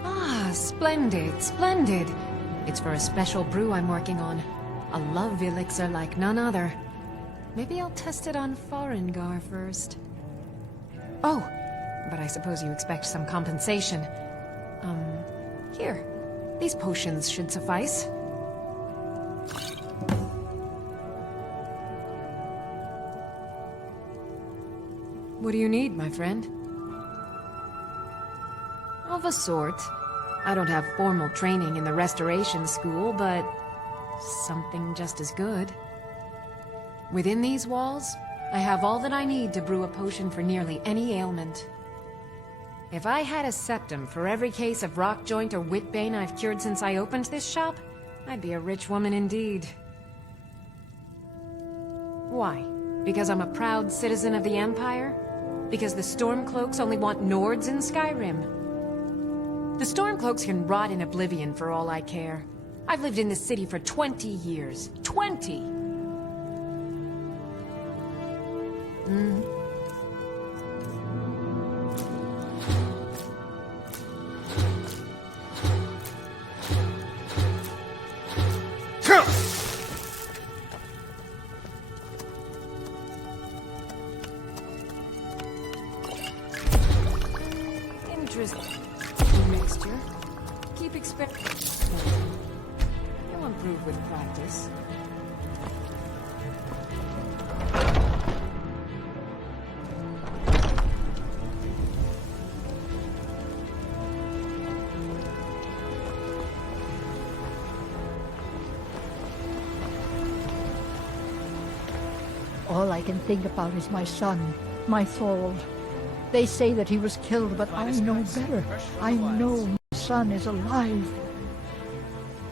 Ah, splendid, splendid. It's for a special brew I'm working on. A love elixir like none other. Maybe I'll test it on Farengar first. Oh, but I suppose you expect some compensation. Here. These potions should suffice. What do you need, my friend? Of a sort. I don't have formal training in the restoration school, but something just as good. Within these walls, I have all that I need to brew a potion for nearly any ailment. If I had a septum for every case of rock joint or whitbane I've cured since I opened this shop, I'd be a rich woman indeed. Why? Because I'm a proud citizen of the Empire? Because the Stormcloaks only want Nords in Skyrim? The Stormcloaks can rot in oblivion for all I care. I've lived in this city for 20 years. 20! Interesting mixture. Keep experimenting. You'll improve with practice. All I can think about is my son, my Thorold. They say that he was killed, but I know better. I know my son is alive.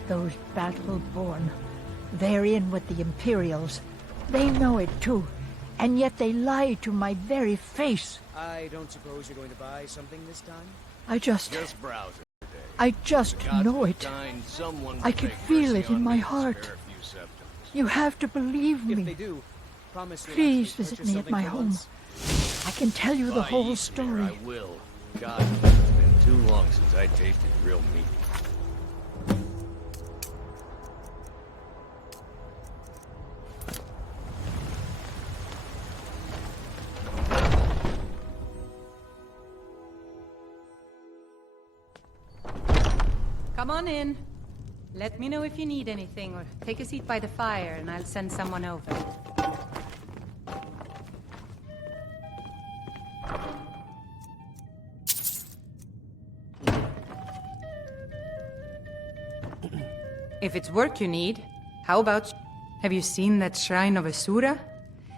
Those Battleborn, they're in with the Imperials. They know it too, and yet they lie to my very face. I don't suppose you're going to buy something this time? I just browsing today. I just know it. I can feel it in my heart. You have to believe If me. they do, promise you'll Please actually visit purchase me at something my for home. once. I can tell you the whole story. I will. God, it's been too long since I tasted real meat. Come on in. Let me know if you need anything, or take a seat by the fire and I'll send someone over. If it's work you need, how about... Have you seen that shrine of Asura?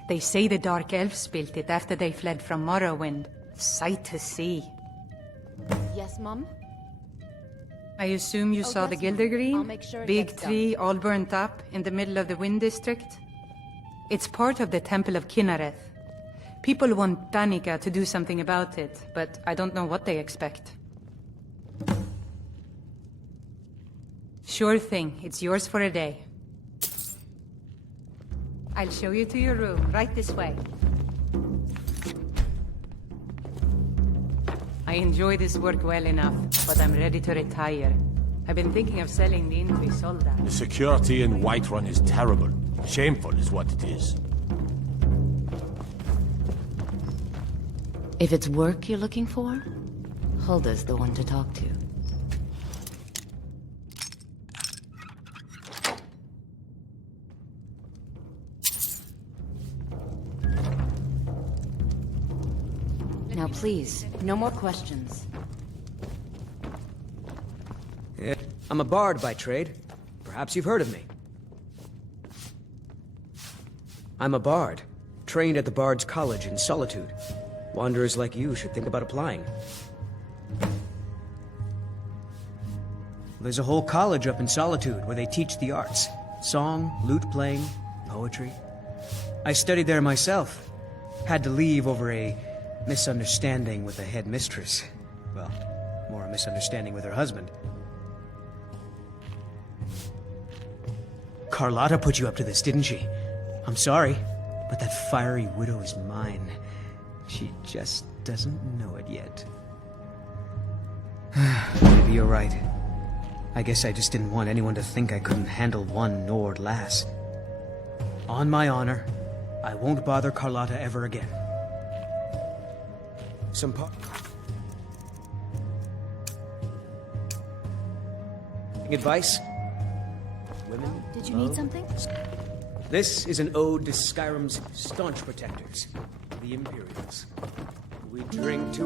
They say the Dark Elves built it after they fled from Morrowind. Sight to see. Yes, Mom? I assume you saw the Gildergreen? I'll make sure it Big gets tree, all burnt up, in the middle of the Wind District? It's part of the Temple of Kinnareth. People want Danica to do something about it, but I don't know what they expect. Sure thing, it's yours for a day. I'll show you to your room, right this way. I enjoy this work well enough, but I'm ready to retire. I've been thinking of selling the Inqui Soldat. The security in Whiterun is terrible. Shameful is what it is. If it's work you're looking for, Hulda's the one to talk to. Now please, no more questions. Yeah, I'm a bard by trade. Perhaps you've heard of me. I'm a bard, trained at the Bard's College in Solitude. Wanderers like you should think about applying. There's a whole college up in Solitude where they teach the arts. Song, lute playing, poetry. I studied there myself. Had to leave over a misunderstanding with the headmistress. Well, more a misunderstanding with her husband. Carlotta put you up to this, didn't she? I'm sorry, but that fiery widow is mine. She just doesn't know it yet. Maybe you're right. I guess I just didn't want anyone to think I couldn't handle one Nord lass. On my honor, I won't bother Carlotta ever again. Some advice? Women? Did you need something? This is an ode to Skyrim's staunch protectors, the Imperials. We drink to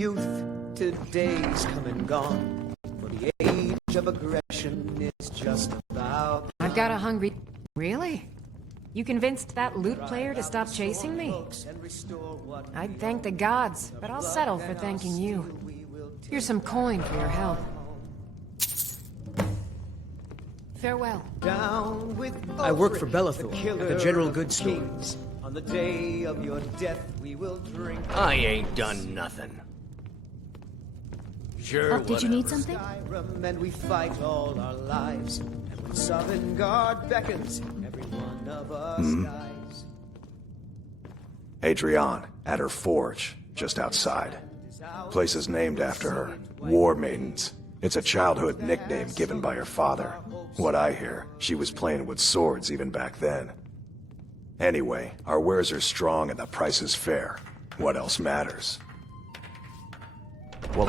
youth, today's come and gone, for the age of aggression is just about... I've got a hungry... Really? You convinced that lute player to stop chasing me? I'd thank the gods, but I'll settle for thanking you. Here's some coin for your help. Farewell. Down with I work for Bellathor at the General Goods Store. On the day of your death, we will drink. I ain't done nothing. Sure, Did you need something? Skyrim, and we fight all our lives. And when Sovngarde beckons, every one of us dies. Adrienne, at her forge, just outside. Place is named after her. War Maidens. It's a childhood nickname given by her father. What I hear, she was playing with swords even back then. Anyway, our wares are strong and the price is fair. What else matters? Well,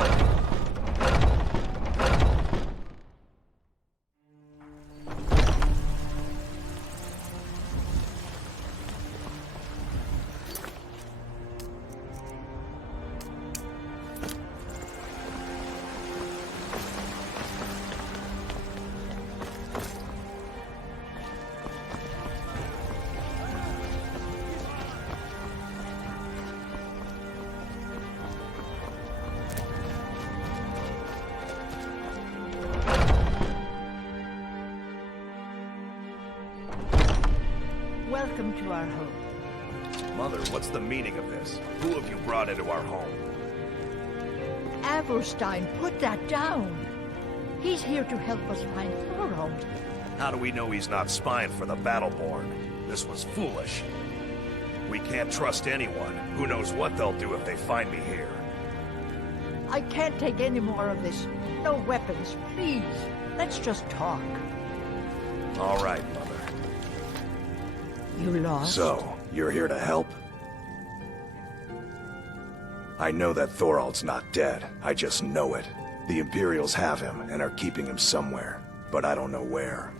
Welcome to our home. Mother, what's the meaning of this? Who have you brought into our home? Averstein, put that down. He's here to help us find Tyrone. How do we know he's not spying for the Battleborn? This was foolish. We can't trust anyone. Who knows what they'll do if they find me here? I can't take any more of this. No weapons, please. Let's just talk. All right, Mother. You lost? So, you're here to help? I know that Thorald's not dead. I just know it. The Imperials have him and are keeping him somewhere. but I don't know where.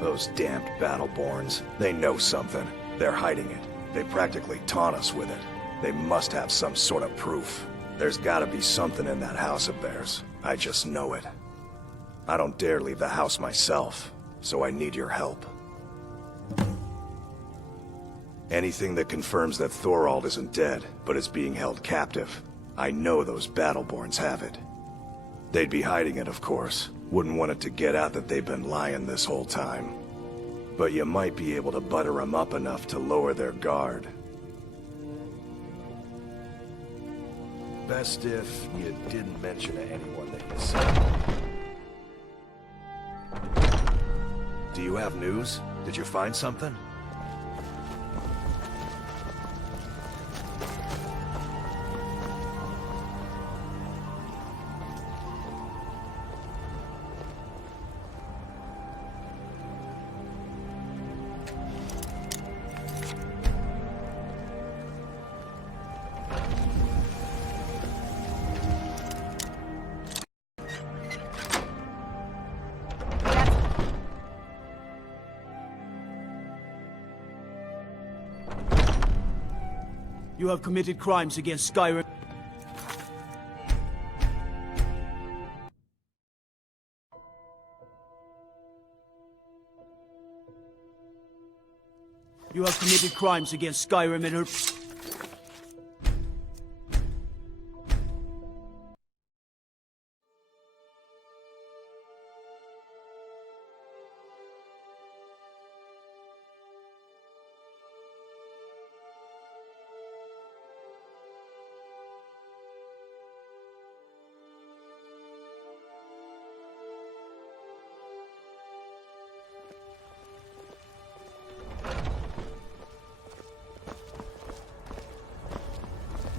Those damned Battleborns, they know something. They're hiding it. They practically taunt us with it. They must have some sort of proof. There's gotta be something in that house of theirs. I just know it. I don't dare leave the house myself, so I need your help. Anything that confirms that Thorald isn't dead, but is being held captive. I know those Battleborns have it. They'd be hiding it, of course. Wouldn't want it to get out that they've been lying this whole time. But you might be able to butter them up enough to lower their guard. Best if you didn't mention to anyone that you saw. Do you have news? Did you find something? You have committed crimes against Skyrim. You have committed crimes against Skyrim and her...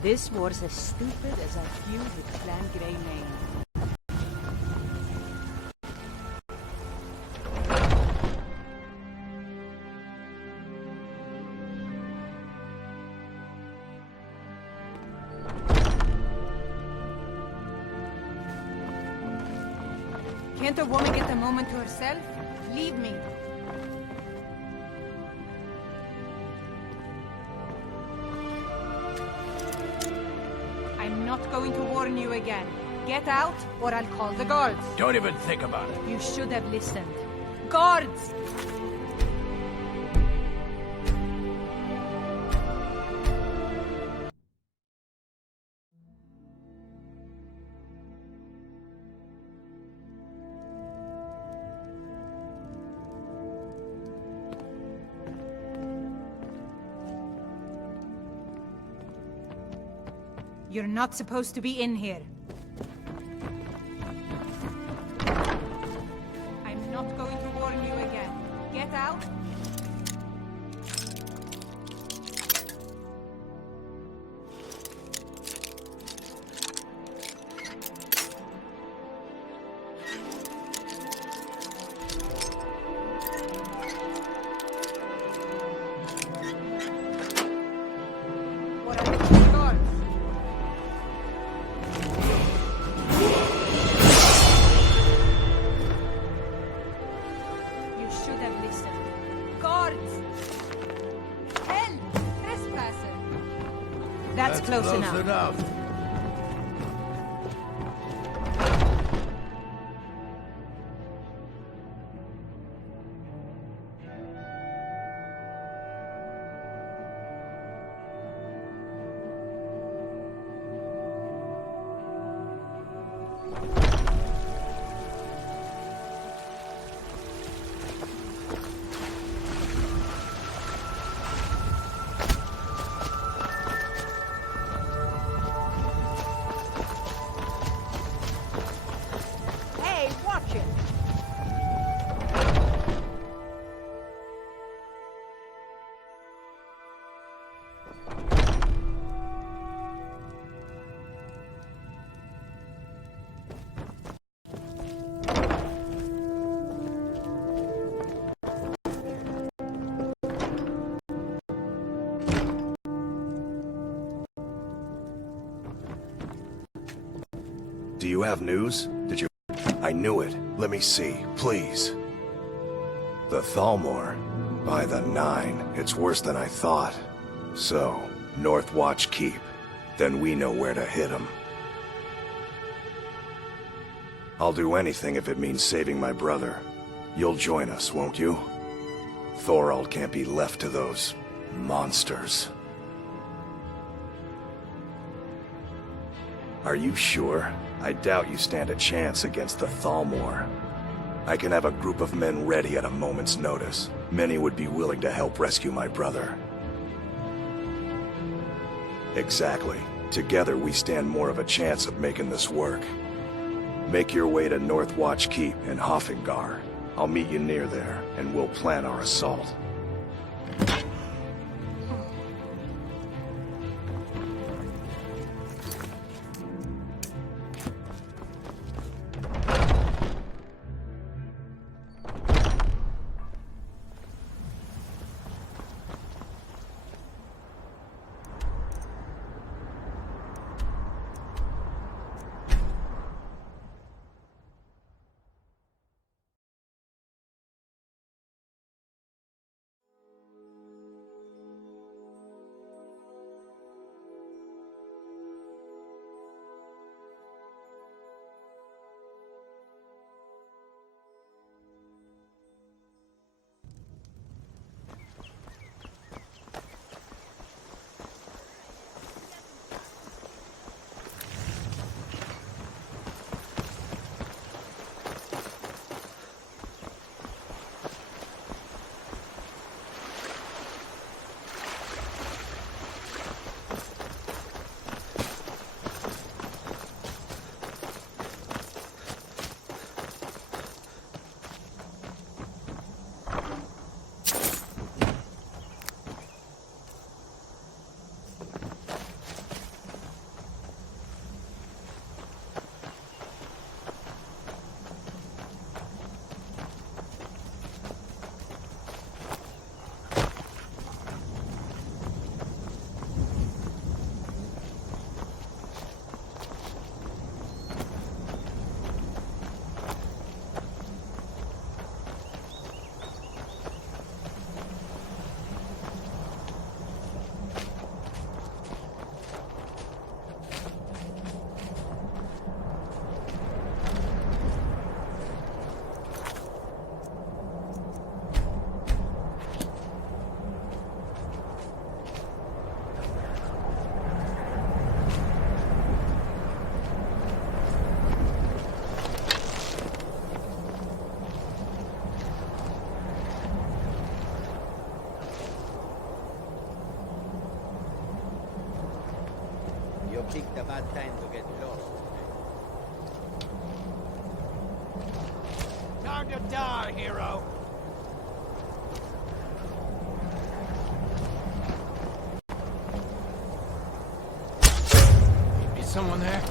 This war's as stupid as our feud with Clan Greymane. Can't a woman get a moment to herself? Leave me. I'm not going to warn you again. Get out, or I'll call the guards. Don't even think about it. You should have listened. Guards! You're not supposed to be in here. I'm not going to warn you again. Get out. That's close enough. Do you have news? Did you... I knew it. Let me see, please. The Thalmor. By the 9, it's worse than I thought. So, North Watch Keep. Then we know where to hit him. I'll do anything if it means saving my brother. You'll join us, won't you? Thorald can't be left to those monsters. Are you sure? I doubt you stand a chance against the Thalmor. I can have a group of men ready at a moment's notice. Many would be willing to help rescue my brother. Exactly. Together we stand more of a chance of making this work. Make your way to North Watch Keep in Hoffingar. I'll meet you near there, and we'll plan our assault. Picked a bad time to get lost. Time to die, hero! Is someone there?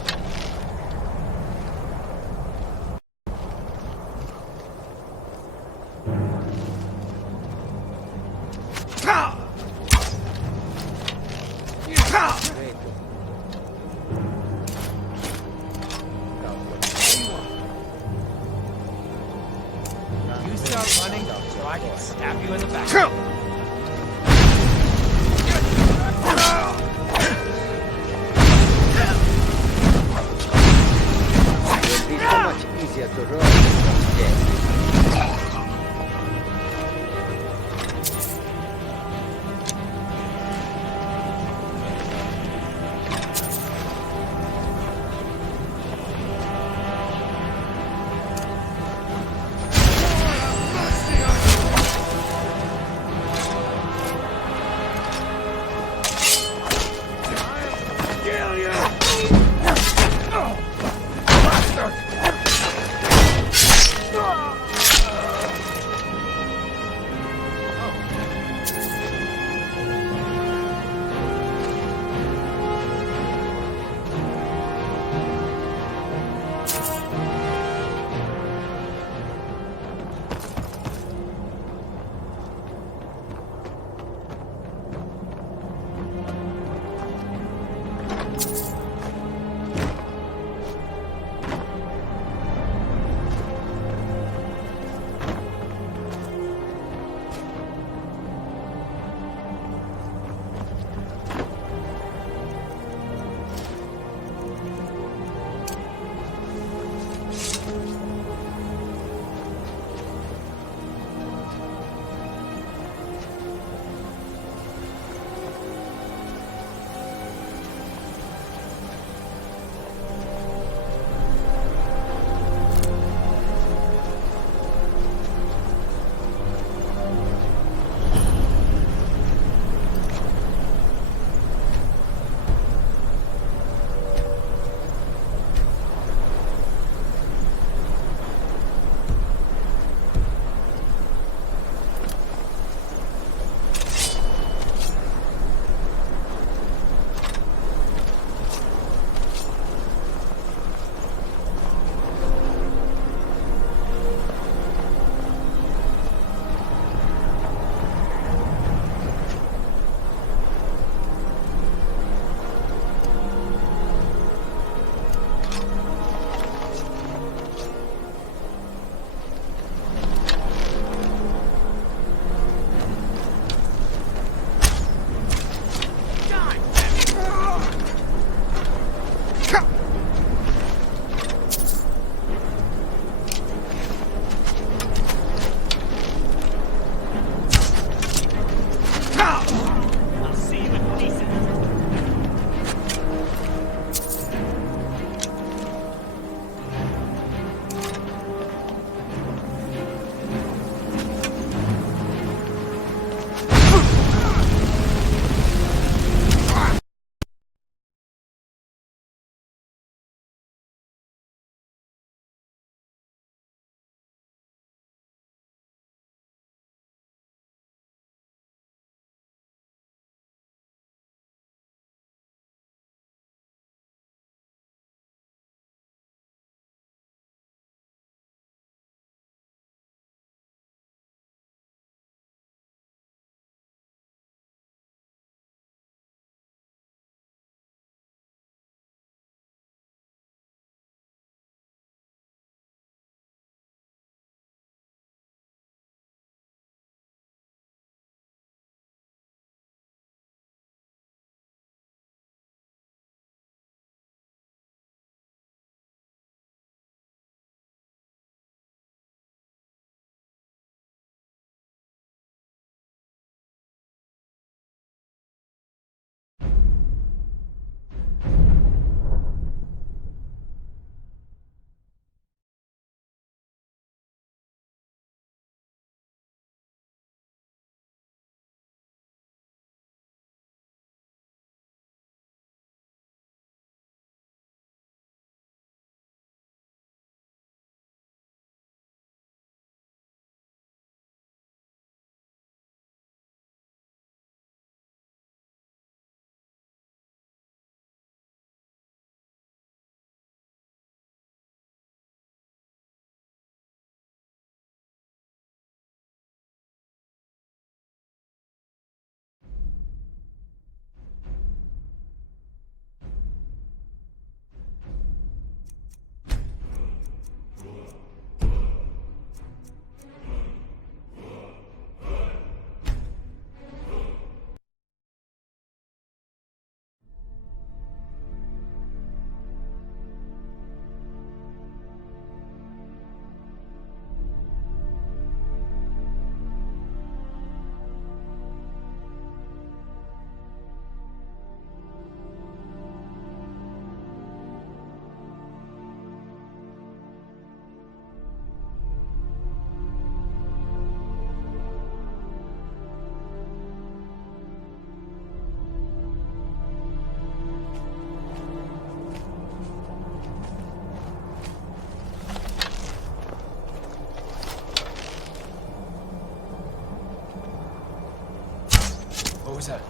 bulldozer.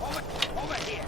Over here!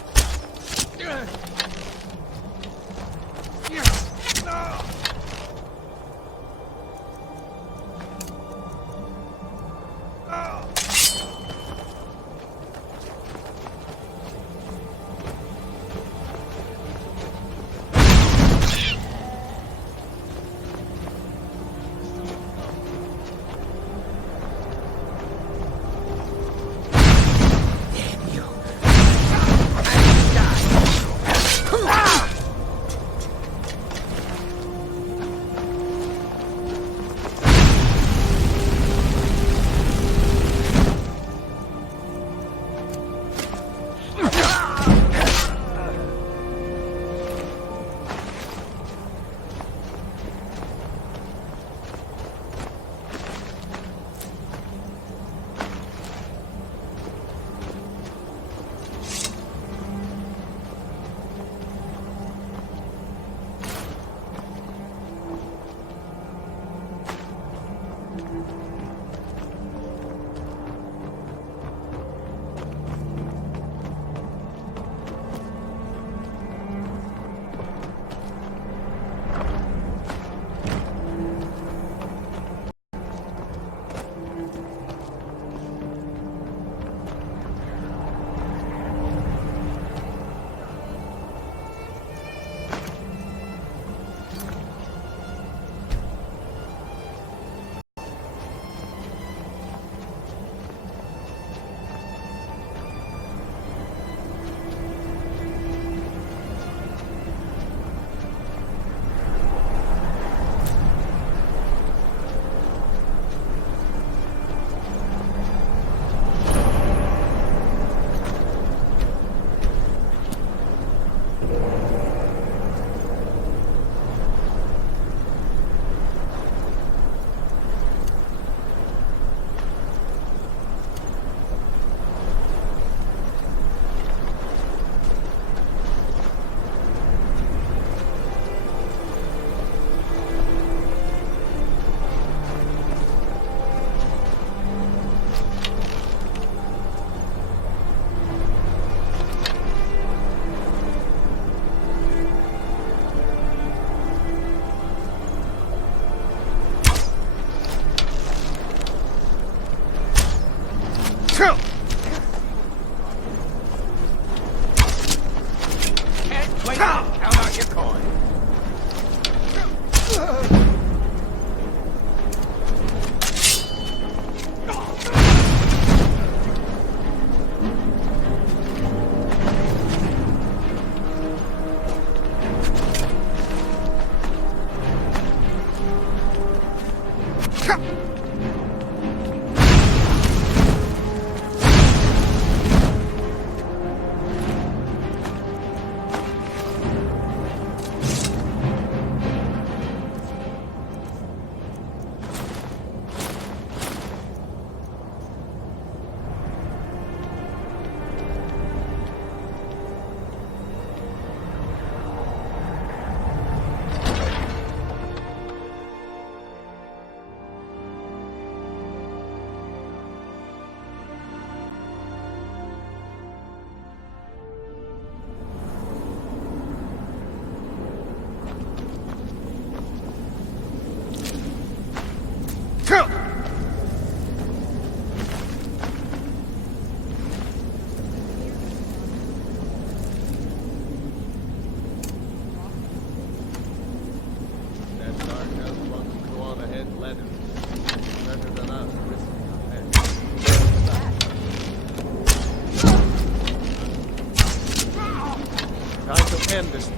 End this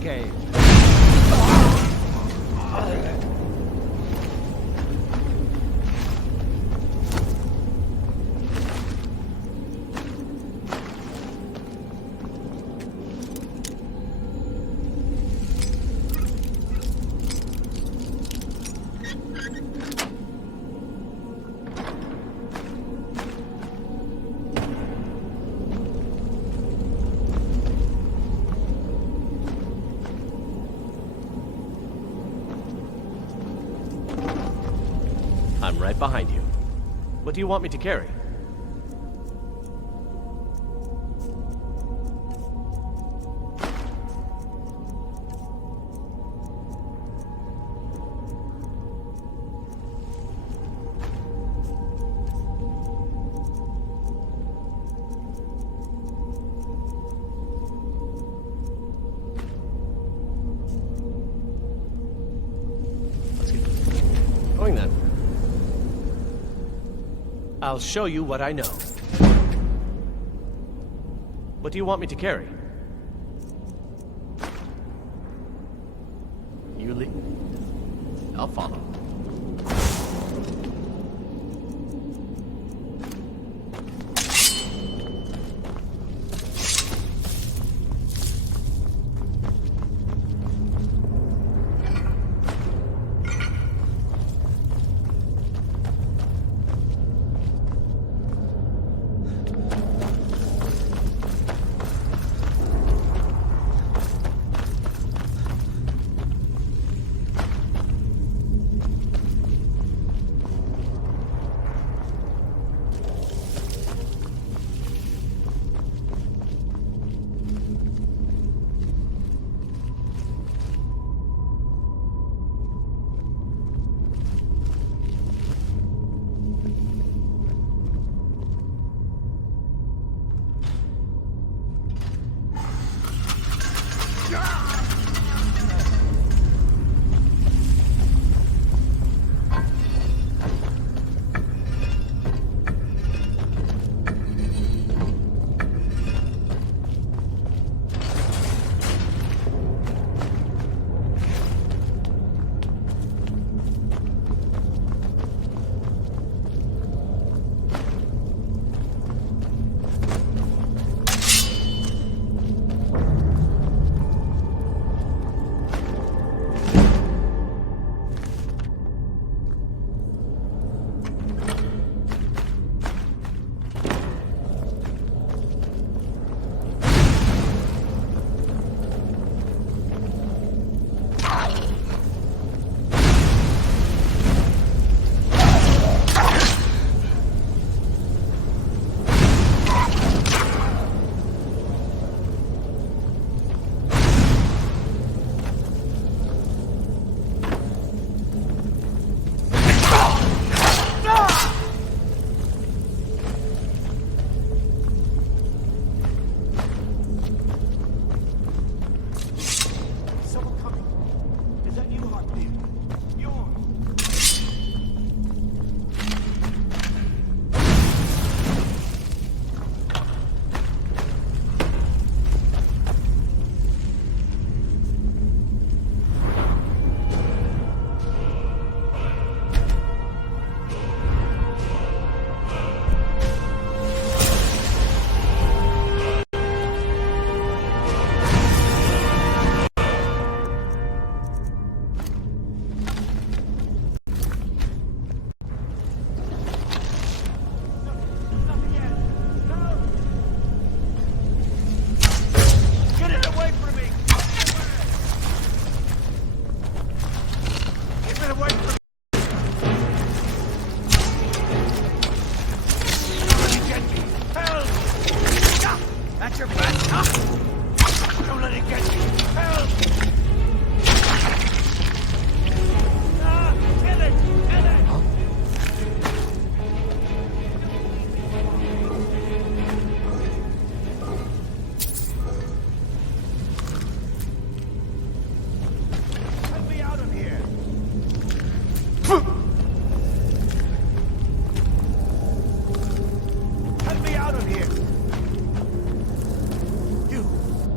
game. I'm right behind you. What do you want me to carry? I'll show you what I know. What do you want me to carry? You lead. I'll follow.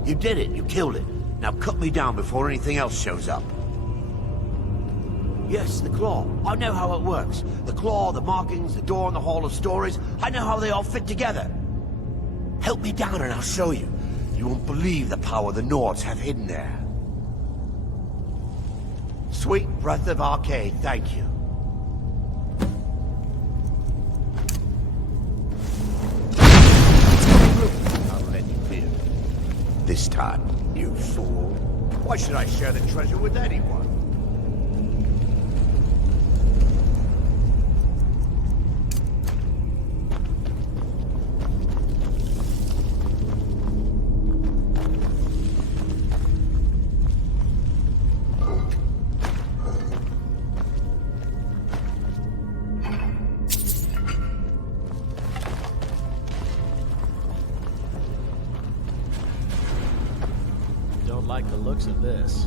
You did it. You killed it. Now cut me down before anything else shows up. Yes, the claw. I know how it works. The claw, the markings, the door in the Hall of Stories. I know how they all fit together. Help me down and I'll show you. You won't believe the power the Nords have hidden there. Sweet breath of Arcade, thank you. I'll let you live. This time, you fool. Why should I share the treasure with anyone? Like the looks of this.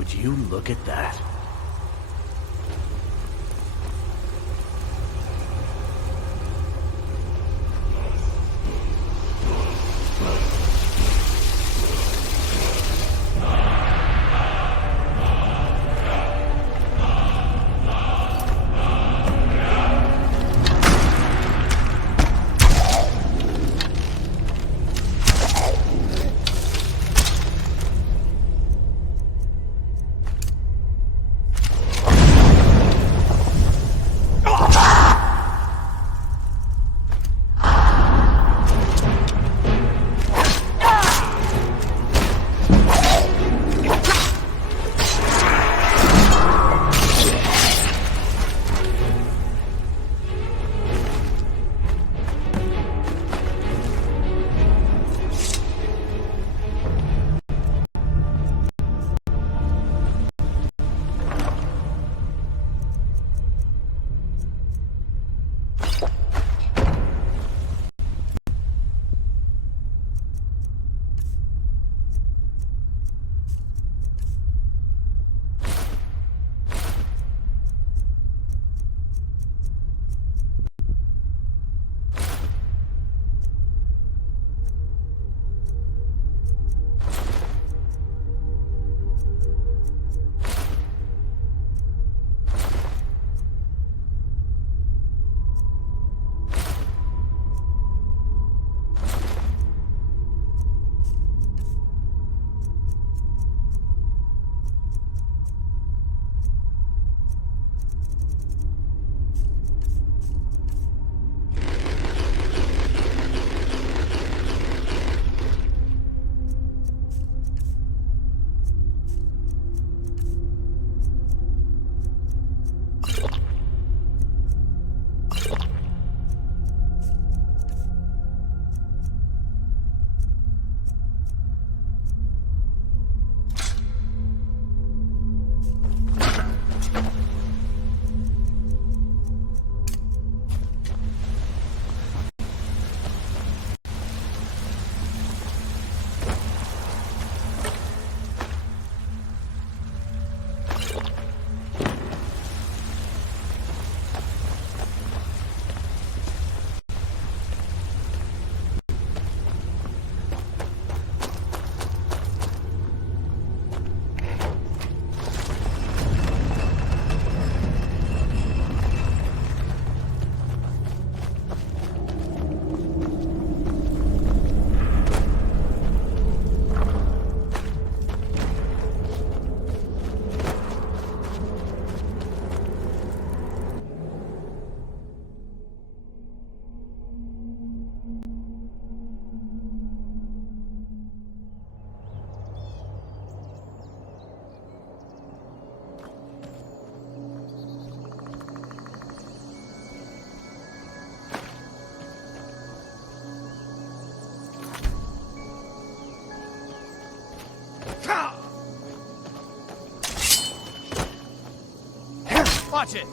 Would you look at that? Watch it!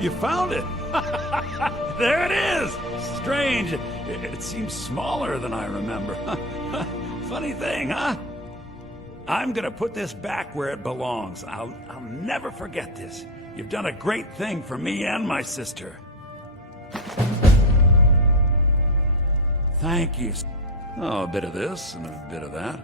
You found it! There it is! Strange. It seems smaller than I remember. Funny thing, huh? I'm gonna put this back where it belongs. I'll never forget this. You've done a great thing for me and my sister. Thank you. Oh, a bit of this and a bit of that.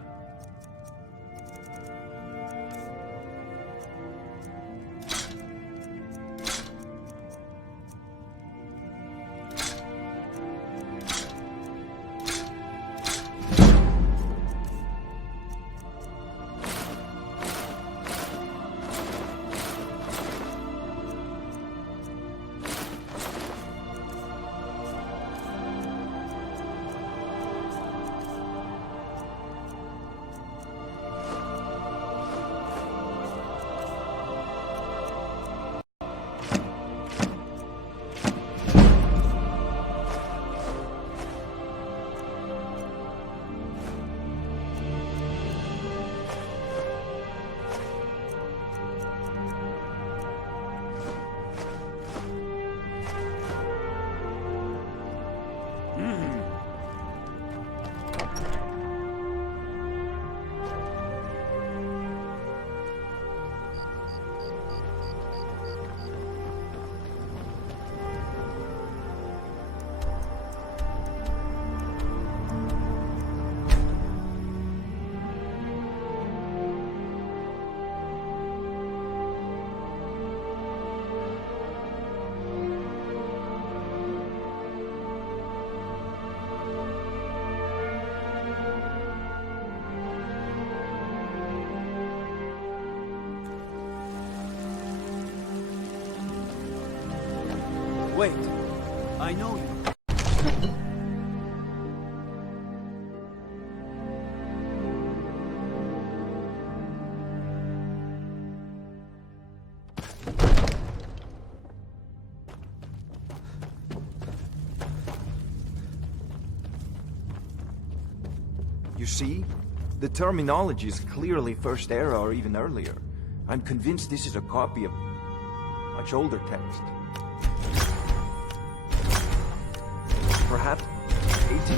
Wait. I know you. You see? The terminology is clearly First Era or even earlier. I'm convinced this is a copy of much older text. Perhaps 18,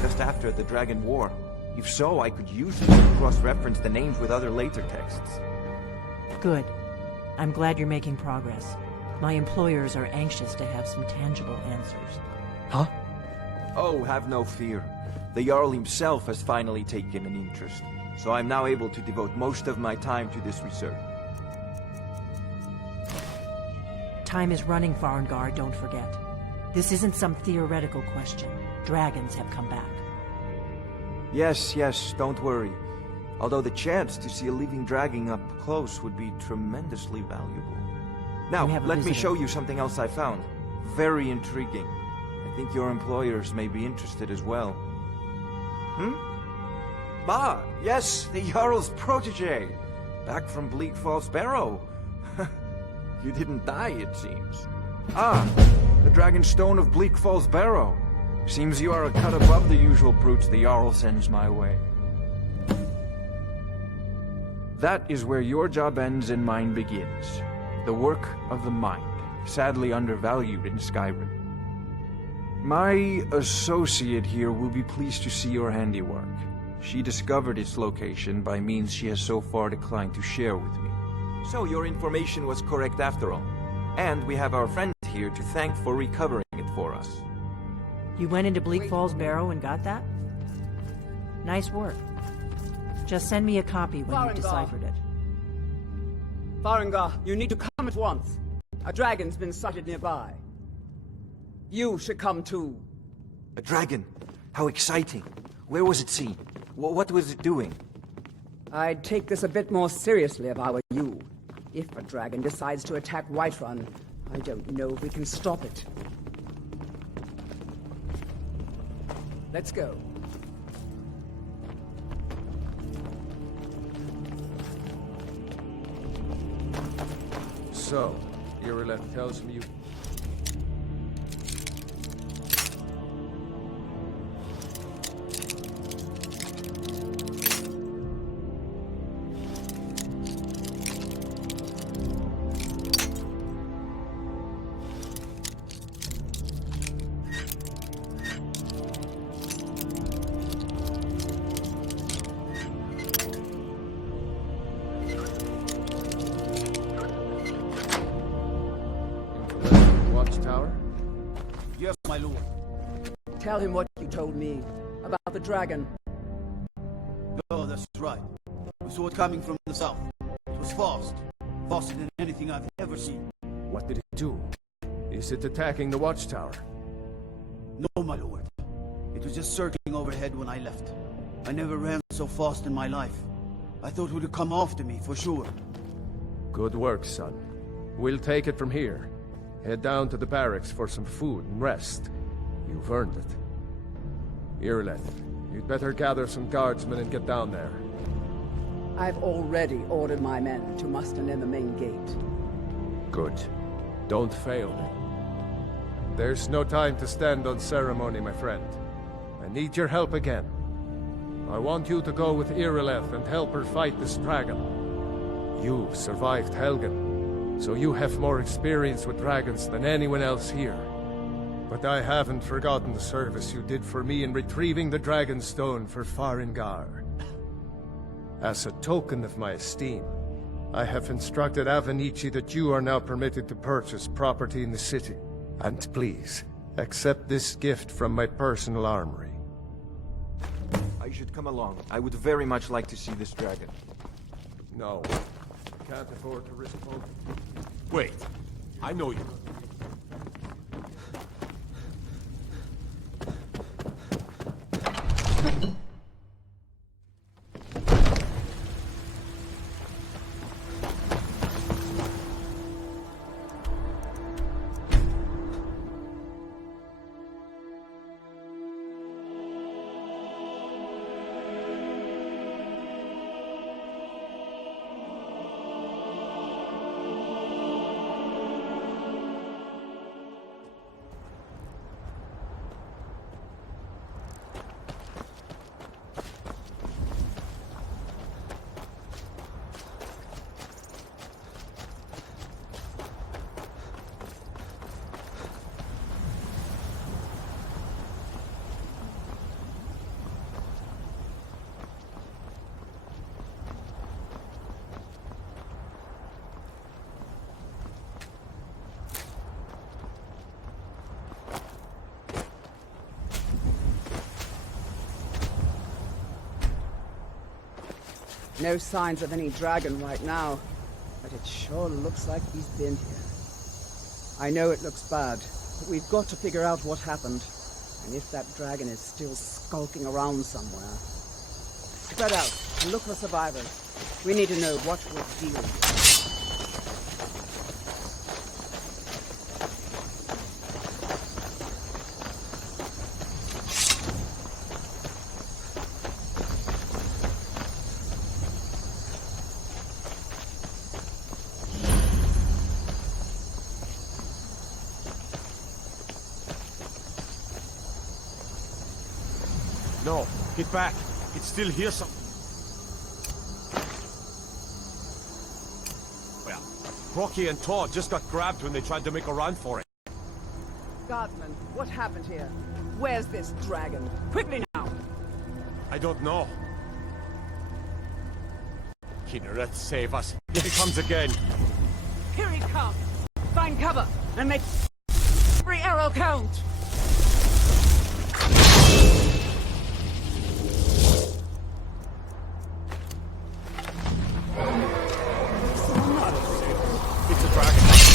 just after the Dragon War. If so, I could use it to cross-reference the names with other later texts. Good. I'm glad you're making progress. My employers are anxious to have some tangible answers. Huh? Oh, have no fear. The Jarl himself has finally taken an interest, so I'm now able to devote most of my time to this research. Time is running, Farengar, don't forget. This isn't some theoretical question. Dragons have come back. Yes, don't worry. Although the chance to see a living dragon up close would be tremendously valuable. Now, let me show you something else I found. Very intriguing. I think your employers may be interested as well. Ah, yes, the Jarl's protege. Back from Bleak Falls Barrow. You didn't die, it seems. Ah, the Dragon Stone of Bleak Falls Barrow. Seems you are a cut above the usual brutes the Jarl sends my way. That is where your job ends and mine begins. The work of the mind, sadly undervalued in Skyrim. My associate here will be pleased to see your handiwork. She discovered its location by means she has so far declined to share with me. So your information was correct after all. And we have our friend here to thank for recovering it for us. You went into Bleak Falls Barrow and got that? Nice work. Just send me a copy when you've deciphered it. Farengar, you need to come at once. A dragon's been sighted nearby. You should come too. A dragon? How exciting. Where was it seen? What was it doing? I'd take this a bit more seriously if I were you. If a dragon decides to attack Whiterun, I don't know if we can stop it. Let's go. So, Irileth tells me you... Yes, my lord. Tell him what you told me about the dragon. Oh, that's right. We saw it coming from the south. It was fast. Faster than anything I've ever seen. What did it do? Is it attacking the watchtower? No, my lord. It was just circling overhead when I left. I never ran so fast in my life. I thought it would come after me, for sure. Good work, son. We'll take it from here. Head down to the barracks for some food and rest. You've earned it. Irileth, you'd better gather some guardsmen and get down there. I've already ordered my men to muster near the main gate. Good. Don't fail me. There's no time to stand on ceremony, my friend. I need your help again. I want you to go with Irileth and help her fight this dragon. You survived Helgan, so you have more experience with dragons than anyone else here. But I haven't forgotten the service you did for me in retrieving the Dragon Stone for Farengar. As a token of my esteem, I have instructed Avenici that you are now permitted to purchase property in the city. And please, accept this gift from my personal armory. I should come along. I would very much like to see this dragon. No. Can't afford to risk both. Wait. I know you. No signs of any dragon right now, but it sure looks like he's been here. I know it looks bad, but we've got to figure out what happened, and if that dragon is still skulking around somewhere. Spread out and look for survivors. We need to know what we're dealing with. No, get back. It's still here Well, Rocky and Todd just got grabbed when they tried to make a run for it. Guardsman, what happened here? Where's this dragon? Quickly now! I don't know. Kinnereth, save us. Here he comes again. Here he comes! Find cover and make every arrow count! It's a dragon.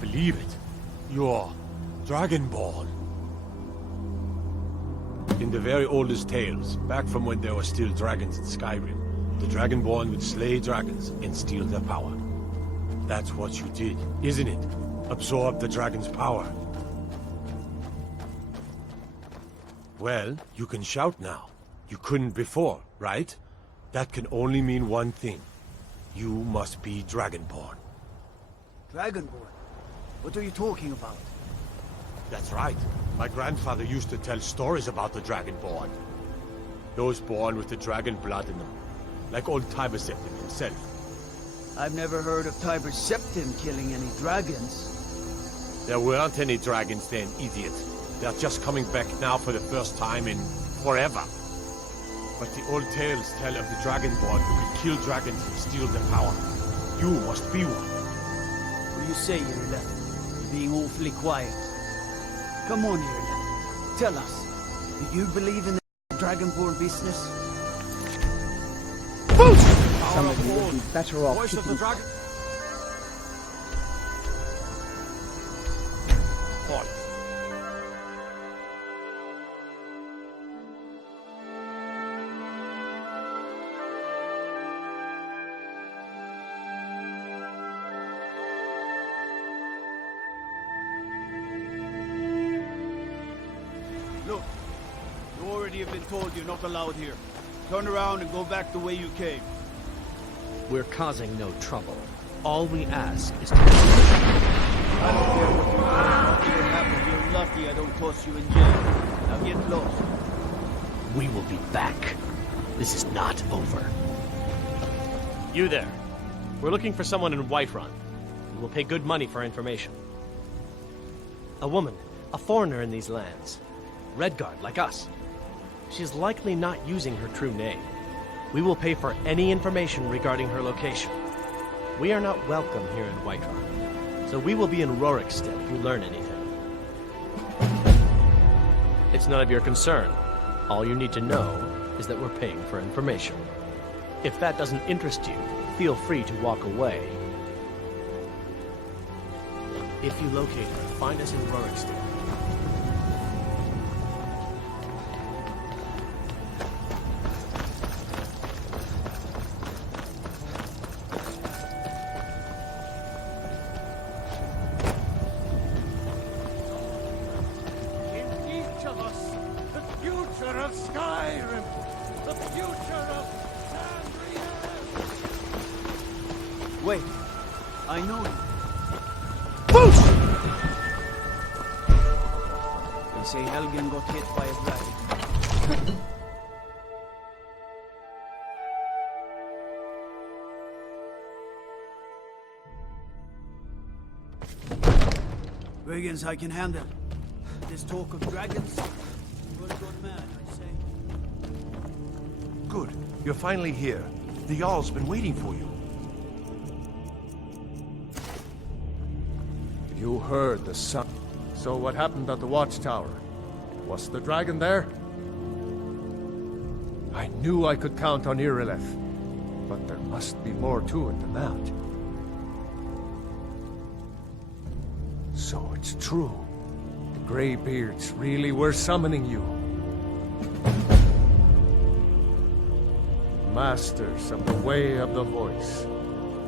Believe it. You're Dragonborn. In the very oldest tales, back from when there were still dragons in Skyrim, the Dragonborn would slay dragons and steal their power. That's what you did, isn't it? Absorb the dragon's power. Well, you can shout now. You couldn't before, right? That can only mean one thing. You must be Dragonborn. Dragonborn? What are you talking about? That's right. My grandfather used to tell stories about the Dragonborn. Those born with the dragon blood in them. Like old Tiber Septim himself. I've never heard of Tiber Septim killing any dragons. There weren't any dragons then, idiot. They're just coming back now for the first time in forever. But the old tales tell of the Dragonborn who could kill dragons and steal their power. You must be one. What do you say, Irla? You're being awfully quiet. Come on, Irla. Tell us. Do you believe in the Dragonborn business? Somebody would be better off Voice of the dragon. Call. already have been told you're not allowed here. Turn around and go back the way you came. We're causing no trouble. All we ask is to... I don't care what you do. You're happy. You're lucky I don't toss you in jail. Now get lost. We will be back. This is not over. You there. We're looking for someone in Whiterun. We will pay good money for information. A woman, a foreigner in these lands. Redguard, like us. She's likely not using her true name. We will pay for any information regarding her location. We are not welcome here in Whiterun, so we will be in Rorikstead if you learn anything. It's none of your concern. All you need to know is that we're paying for information. If that doesn't interest you, feel free to walk away. If you locate her, find us in Rorikstead. In each of us, the future of Skyrim, the future of Wait. I know you. They say Helgan got hit by a dragon. Brigands I can handle. This talk of dragons will go mad, I say. Good. You're finally here. The Jarl's been waiting for you. You heard the sound. So what happened at the watchtower? Was the dragon there? I knew I could count on Ralof, but there must be more to it than that. So it's true. The Greybeards really were summoning you. Masters of the Way of the Voice.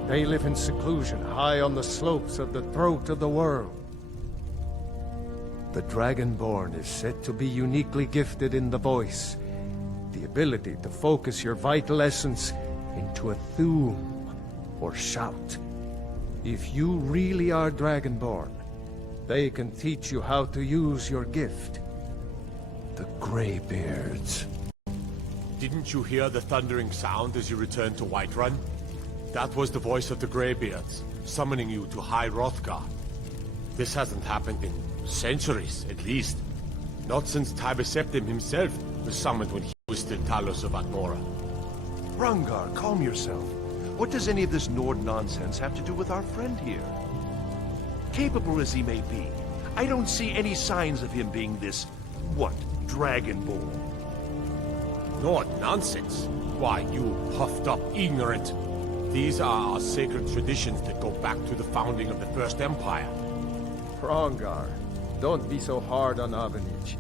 They live in seclusion, high on the slopes of the throat of the world. The Dragonborn is said to be uniquely gifted in the voice, the ability to focus your vital essence into a thum, or shout. If you really are Dragonborn, they can teach you how to use your gift. The Greybeards. Didn't you hear the thundering sound as you returned to Whiterun? That was the voice of the Greybeards, summoning you to High Hrothgar. This hasn't happened in centuries, at least. Not since Tybeseptim himself was summoned when he was still Talos of Atmora. Rungar, calm yourself. What does any of this Nord nonsense have to do with our friend here? Capable as he may be, I don't see any signs of him being this, what, Dragonborn? Nord nonsense? Why, you puffed up ignorant. These are our sacred traditions that go back to the founding of the First Empire. Hrongar, don't be so hard on Avenici.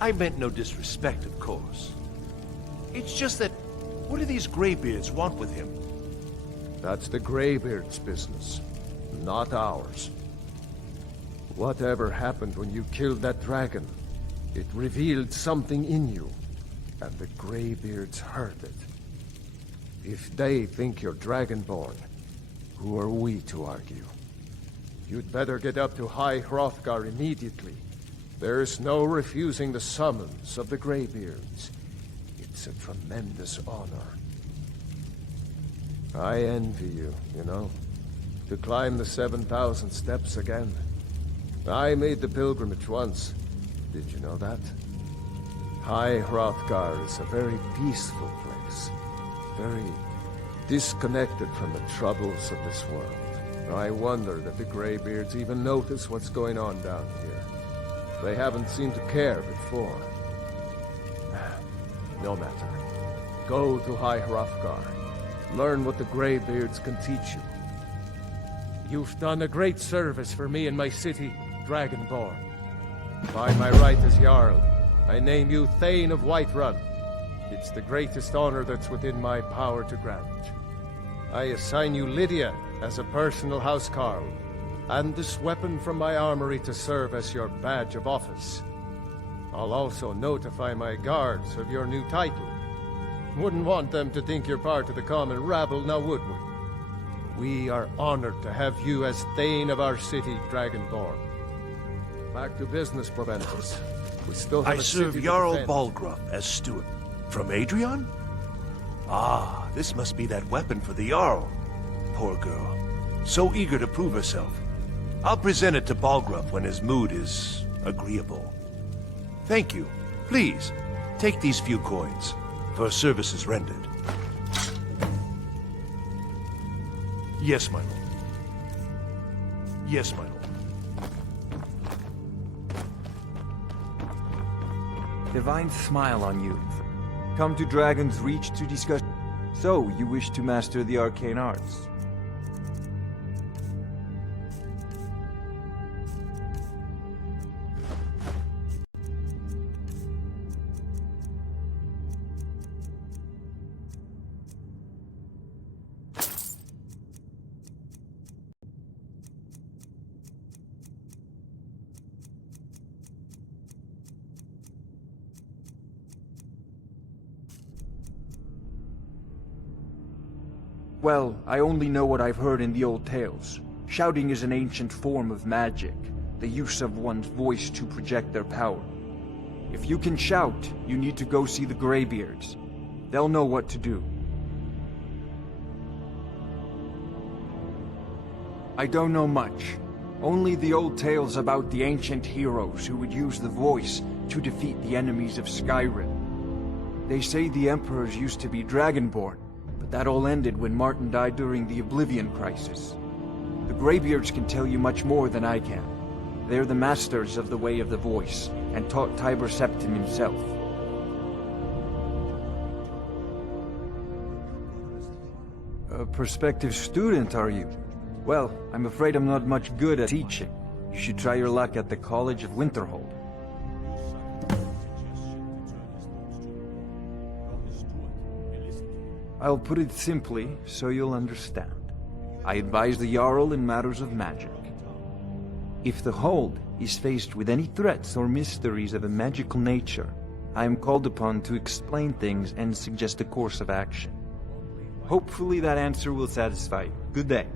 I meant no disrespect, of course. It's just that, what do these Greybeards want with him? That's the Greybeards' business, not ours. Whatever happened when you killed that dragon, it revealed something in you, and the Greybeards heard it. If they think you're Dragonborn, who are we to argue? You'd better get up to High Hrothgar immediately. There's no refusing the summons of the Greybeards. It's a tremendous honor. I envy you, you know, to climb the 7,000 steps again. I made the pilgrimage once. Did you know that? High Hrothgar is a very peaceful place. Very disconnected from the troubles of this world. I wonder that the Greybeards even notice what's going on down here. They haven't seemed to care before. No matter. Go to High Hrothgar. Learn what the Greybeards can teach you. You've done a great service for me and my city, Dragonborn. By my right as Jarl, I name you Thane of Whiterun. It's the greatest honor that's within my power to grant. I assign you Lydia as a personal housecarl, and this weapon from my armory to serve as your badge of office. I'll also notify my guards of your new title. Wouldn't want them to think you're part of the common rabble, now would we? We are honored to have you as Thane of our city, Dragonborn. Back to business, Proventus. We still have I a serve city to Jarl defend. Balgruuf as steward. From Adrian? Ah, this must be that weapon for the Jarl. Poor girl. So eager to prove herself. I'll present it to Balgruuf when his mood is agreeable. Thank you. Please, take these few coins for services rendered. Yes, my lord. Yes, my lord. Divine smile on you. Come to Dragon's Reach to discuss... So, you wish to master the arcane arts? Well, I only know what I've heard in the old tales. Shouting is an ancient form of magic, the use of one's voice to project their power. If you can shout, you need to go see the Greybeards. They'll know what to do. I don't know much. Only the old tales about the ancient heroes who would use the voice to defeat the enemies of Skyrim. They say the emperors used to be Dragonborn, but that all ended when Martin died during the Oblivion Crisis. The Greybeards can tell you much more than I can. They're the masters of the Way of the Voice, and taught Tiber Septim himself. A prospective student, are you? Well, I'm afraid I'm not much good at teaching. You should try your luck at the College of Winterhold. I'll put it simply, so you'll understand. I advise the Jarl in matters of magic. If the Hold is faced with any threats or mysteries of a magical nature, I am called upon to explain things and suggest a course of action. Hopefully that answer will satisfy you. Good day.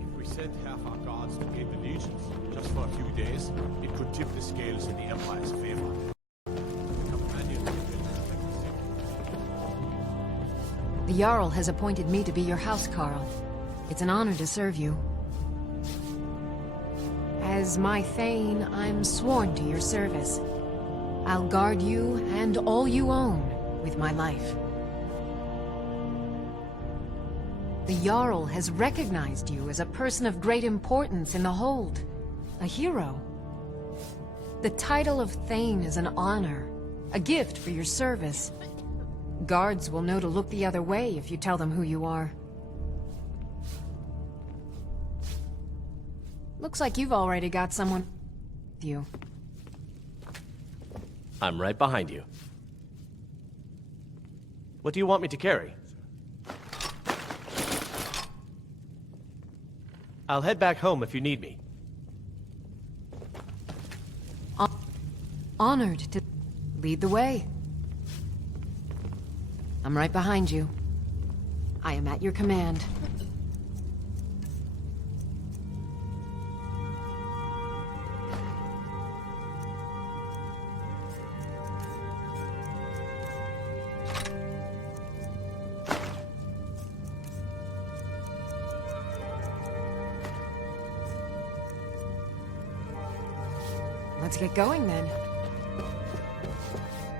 If we sent half our guards to gain the legions, just for a few days, it could tip the scales in the Empire's favor. The Capanions have been The Jarl has appointed me to be your housecarl. It's an honor to serve you. As my Thane, I'm sworn to your service. I'll guard you and all you own with my life. The Jarl has recognized you as a person of great importance in the Hold. A hero. The title of Thane is an honor, a gift for your service. Guards will know to look the other way if you tell them who you are. Looks like you've already got someone with you. I'm right behind you. What do you want me to carry? I'll head back home if you need me. Honored to lead the way. I'm right behind you. I am at your command. Let's get going then.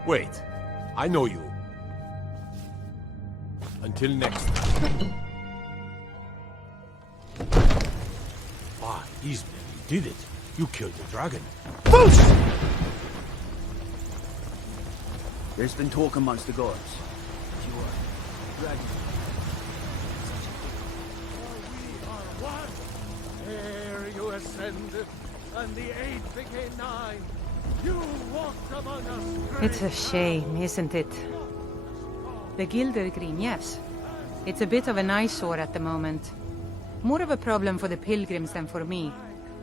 Wait, I know you. Until next time. Ah, these men, you did it. You killed the dragon. Boost! There's been talk amongst the gods. You are dragon. Ere you ascended, and the 8 became 9. You walked among us. It's a shame, isn't it? The Gilded Green, yes. It's a bit of an eyesore at the moment. More of a problem for the pilgrims than for me,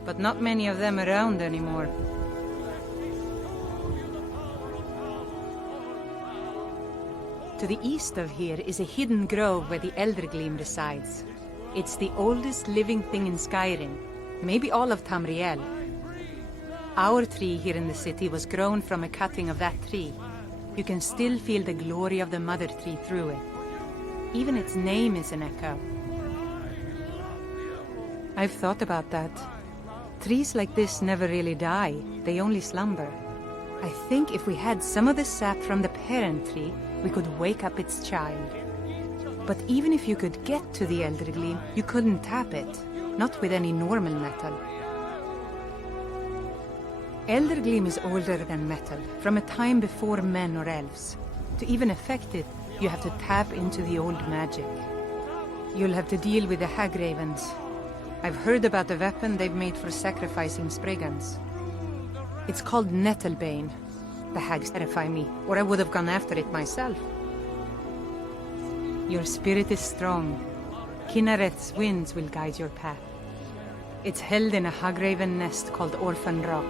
but not many of them around anymore. To the east of here is a hidden grove where the Eldergleam resides. It's the oldest living thing in Skyrim, maybe all of Tamriel. Our tree here in the city was grown from a cutting of that tree. You can still feel the glory of the mother tree through it. Even its name is an echo. I've thought about that. Trees like this never really die, they only slumber. I think if we had some of the sap from the parent tree, we could wake up its child. But even if you could get to the Eldergleam, you couldn't tap it, not with any normal metal. Eldergleam is older than metal, from a time before men or elves. To even affect it, you have to tap into the old magic. You'll have to deal with the Hagravens. I've heard about the weapon they've made for sacrificing Spriggans. It's called Nettlebane. The hags terrify me, or I would have gone after it myself. Your spirit is strong. Kinareth's winds will guide your path. It's held in a Hagraven nest called Orphan Rock.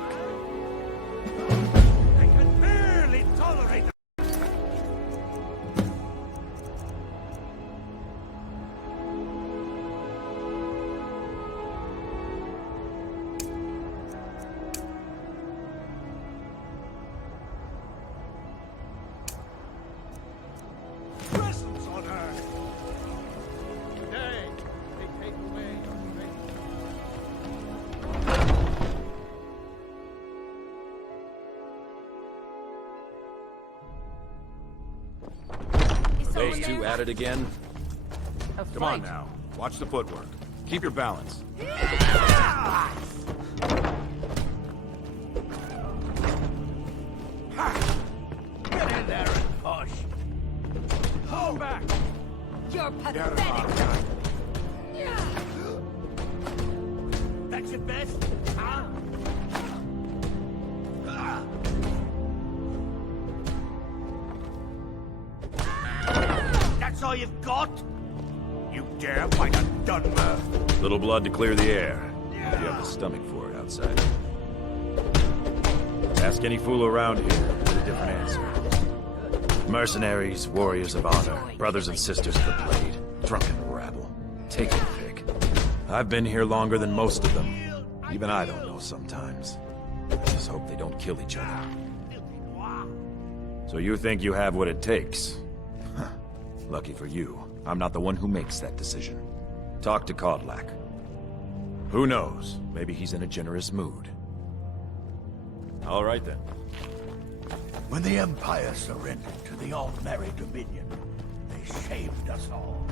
Those two at it again? Come on now. Watch the footwork. Keep your balance. Get in there and push. Hold back. You're pathetic. That's your best, huh? That's all you've got? You dare fight a Dunmer? Little blood to clear the air. You have the stomach for it outside. Ask any fool around here, get a different answer. Mercenaries, warriors of honor, brothers and sisters of the blade, drunken rabble. Take your pick. I've been here longer than most of them. Even I don't know sometimes. I just hope they don't kill each other. So you think you have what it takes? Huh. Lucky for you, I'm not the one who makes that decision. Talk to Kodlak. Who knows? Maybe he's in a generous mood. All right then. When the Empire surrendered to the All-Merry Dominion, they shamed us all.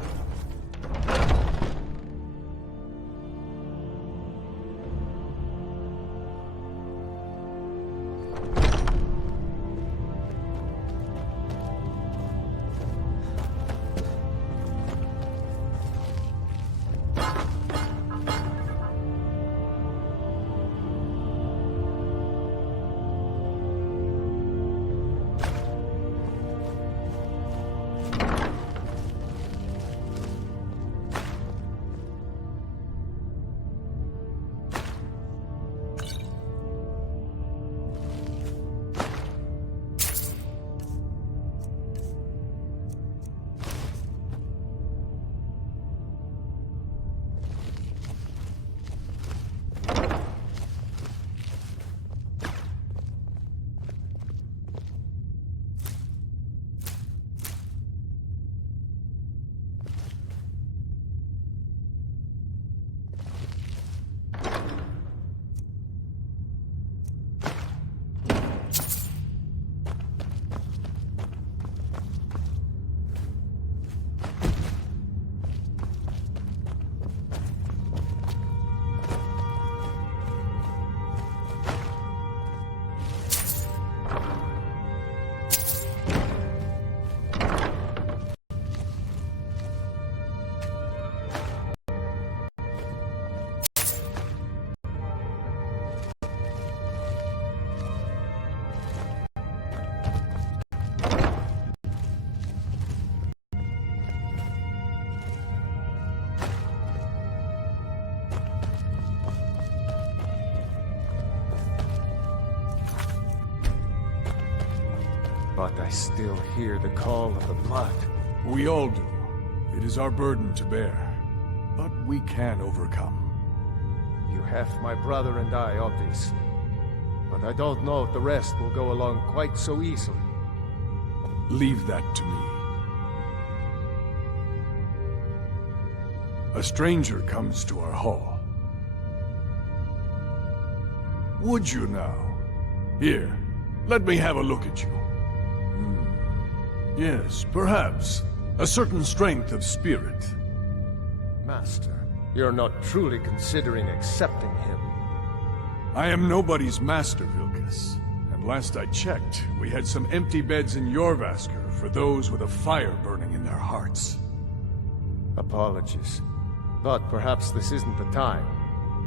But I still hear the call of the blood. We all do. It is our burden to bear. But we can overcome. You have my brother and I, obviously. But I don't know if the rest will go along quite so easily. Leave that to me. A stranger comes to our hall. Would you now? Here, let me have a look at you. Yes, perhaps. A certain strength of spirit. Master, you're not truly considering accepting him. I am nobody's master, Vilkas. And last I checked, we had some empty beds in Jorvaskr for those with a fire burning in their hearts. Apologies. But perhaps this isn't the time.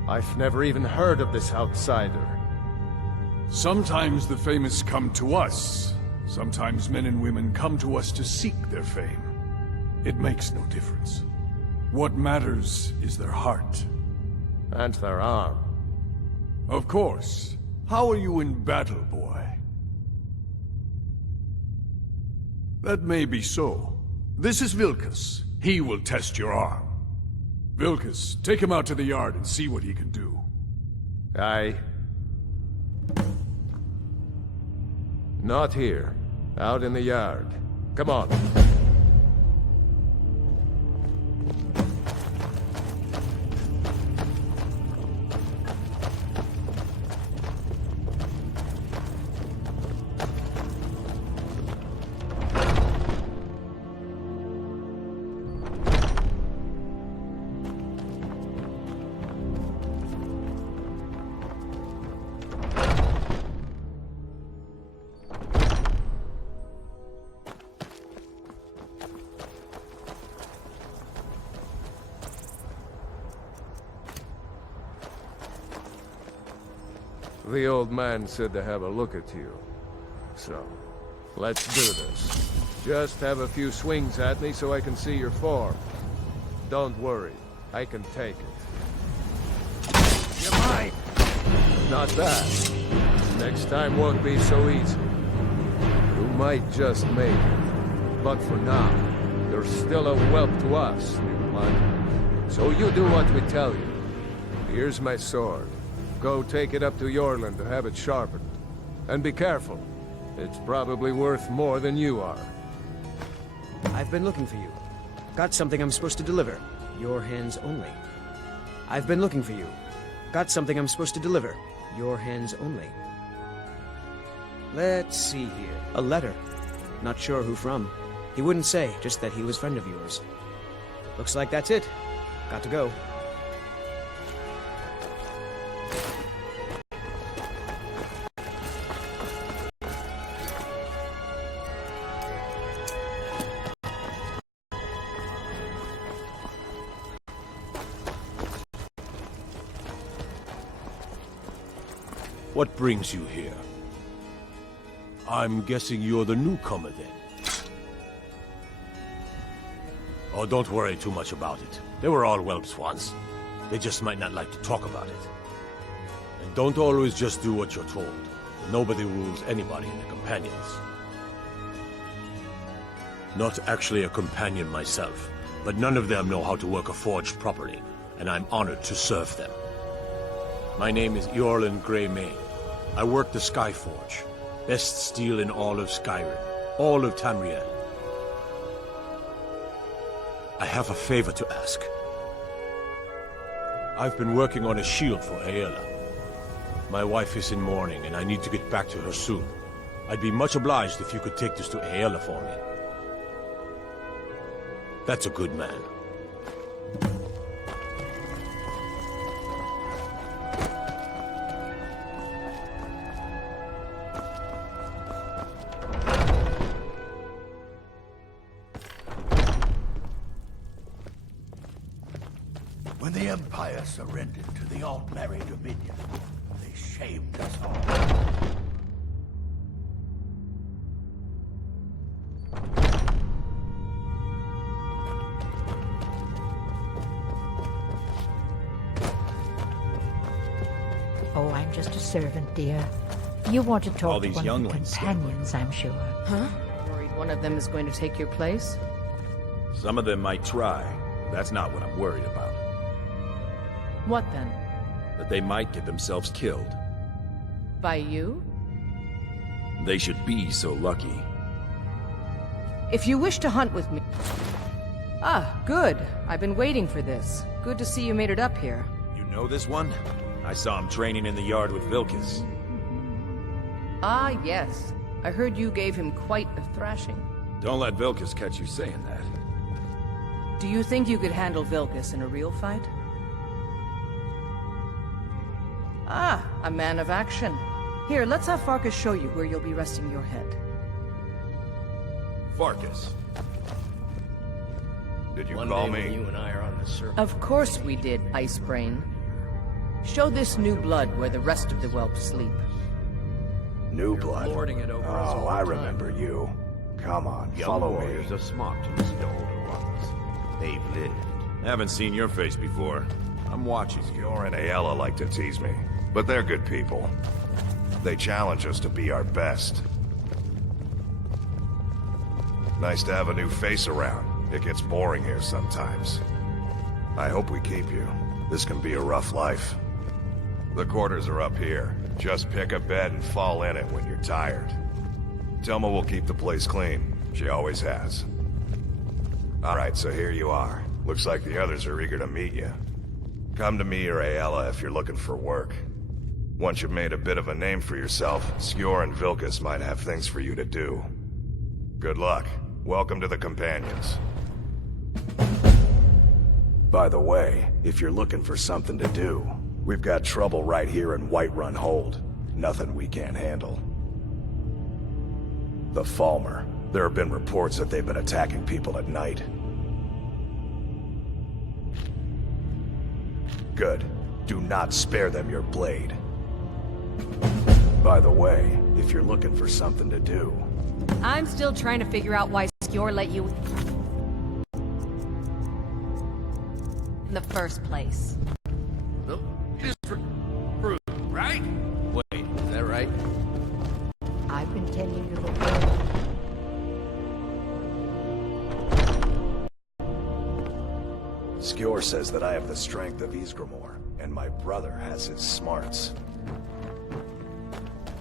I've never even heard of this outsider. Sometimes the famous come to us. Sometimes men and women come to us to seek their fame. It makes no difference. What matters is their heart. And their arm. Of course. How are you in battle, boy? That may be so. This is Vilkas. He will test your arm. Vilkas, take him out to the yard and see what he can do. Aye. Not here. Out in the yard. Come on. The old man said to have a look at you. So, let's do this. Just have a few swings at me so I can see your form. Don't worry, I can take it. You're mine! Not bad. Next time won't be so easy. You might just make it. But for now, you're still a whelp to us, new one. So you do what we tell you. Here's my sword. Go take it up to Yorland to have it sharpened. And be careful. It's probably worth more than you are. I've been looking for you. Got something I'm supposed to deliver. Your hands only. I've been looking for you. Got something I'm supposed to deliver. Your hands only. Let's see here. A letter. Not sure who from. He wouldn't say, just that he was a friend of yours. Looks like that's it. Got to go. What brings you here? I'm guessing you're the newcomer, then. Oh, don't worry too much about it. They were all whelps once. They just might not like to talk about it. And don't always just do what you're told. Nobody rules anybody in the Capanions. Not actually a companion myself, but none of them know how to work a forge properly, and I'm honored to serve them. My name is Eorlund Greymane. I work the Skyforge. Best steel in all of Skyrim. All of Tamriel. I have a favor to ask. I've been working on a shield for Aela. My wife is in mourning, and I need to get back to her soon. I'd be much obliged if you could take this to Aela for me. That's a good man. When the Empire surrendered to the Altmerry Dominion, they shamed us all. Oh, I'm just a servant, dear. You want to All talk to these one of the younglings. companions, I'm sure. Huh? Worried one of them is going to take your place? Some of them might try. That's not what I'm worried about. What then? That they might get themselves killed. By you? They should be so lucky. If you wish to hunt with me... Ah, good. I've been waiting for this. Good to see you made it up here. You know this one? I saw him training in the yard with Vilkas. Ah, yes. I heard you gave him quite a thrashing. Don't let Vilkas catch you saying that. Do you think you could handle Vilkas in a real fight? Ah, a man of action. Here, let's have Farkas show you where you'll be resting your head. Farkas. Did you One call day me? when you and I are on the surface. Of course we did, Icebrain. Show this new blood where the rest of the whelps sleep. New blood. Lording it over us Oh, all I the time. remember you. Come on, Young follow me. warriors are smart to the older ones. They've lived. Haven't seen your face before. I'm watching you. Yor and Ayala like to tease me, but they're good people. They challenge us to be our best. Nice to have a new face around. It gets boring here sometimes. I hope we keep you. This can be a rough life. The quarters are up here. Just pick a bed and fall in it when you're tired. Telma will keep the place clean. She always has. Alright, so here you are. Looks like the others are eager to meet you. Come to me or Ayala if you're looking for work. Once you've made a bit of a name for yourself, Skjor and Vilkas might have things for you to do. Good luck. Welcome to the Companions. By the way, if you're looking for something to do, we've got trouble right here in Whiterun Hold. Nothing we can't handle. The Falmer. There have been reports that they've been attacking people at night. Good. Do not spare them your blade. By the way, if you're looking for something to do... I'm still trying to figure out why Skjor let you in the first place. Well, it is true, right? Wait, is that right? I've been tending to the bird. Skjor says that I have the strength of Ysgramor, and my brother has his smarts.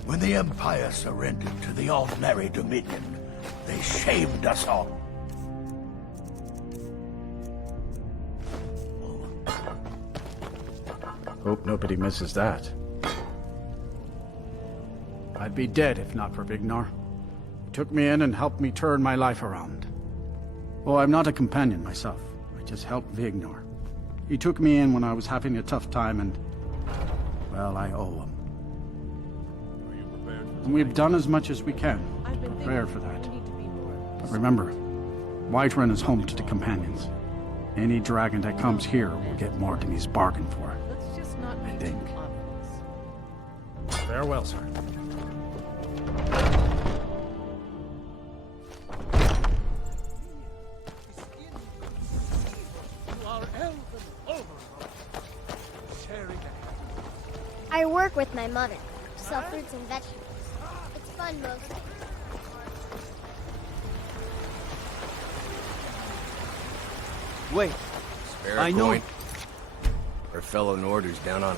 When the Empire surrendered to the Ordinary Dominion, they shamed us all. Hope nobody misses that. I'd be dead if not for Vignar. He took me in and helped me turn my life around. Oh, I'm not a companion myself. I just helped Vignar. He took me in when I was having a tough time and... well, I owe him. And we've done as much as we can to prepare for that. But remember, Whiterun is home to the Companions. Any dragon that comes here will get more than he's bargained for. I think. Farewell, sir. I work with my mother, sell fruits and vegetables. It's fun mostly. Wait, Spare I a know. coin. Our fellow Norders down on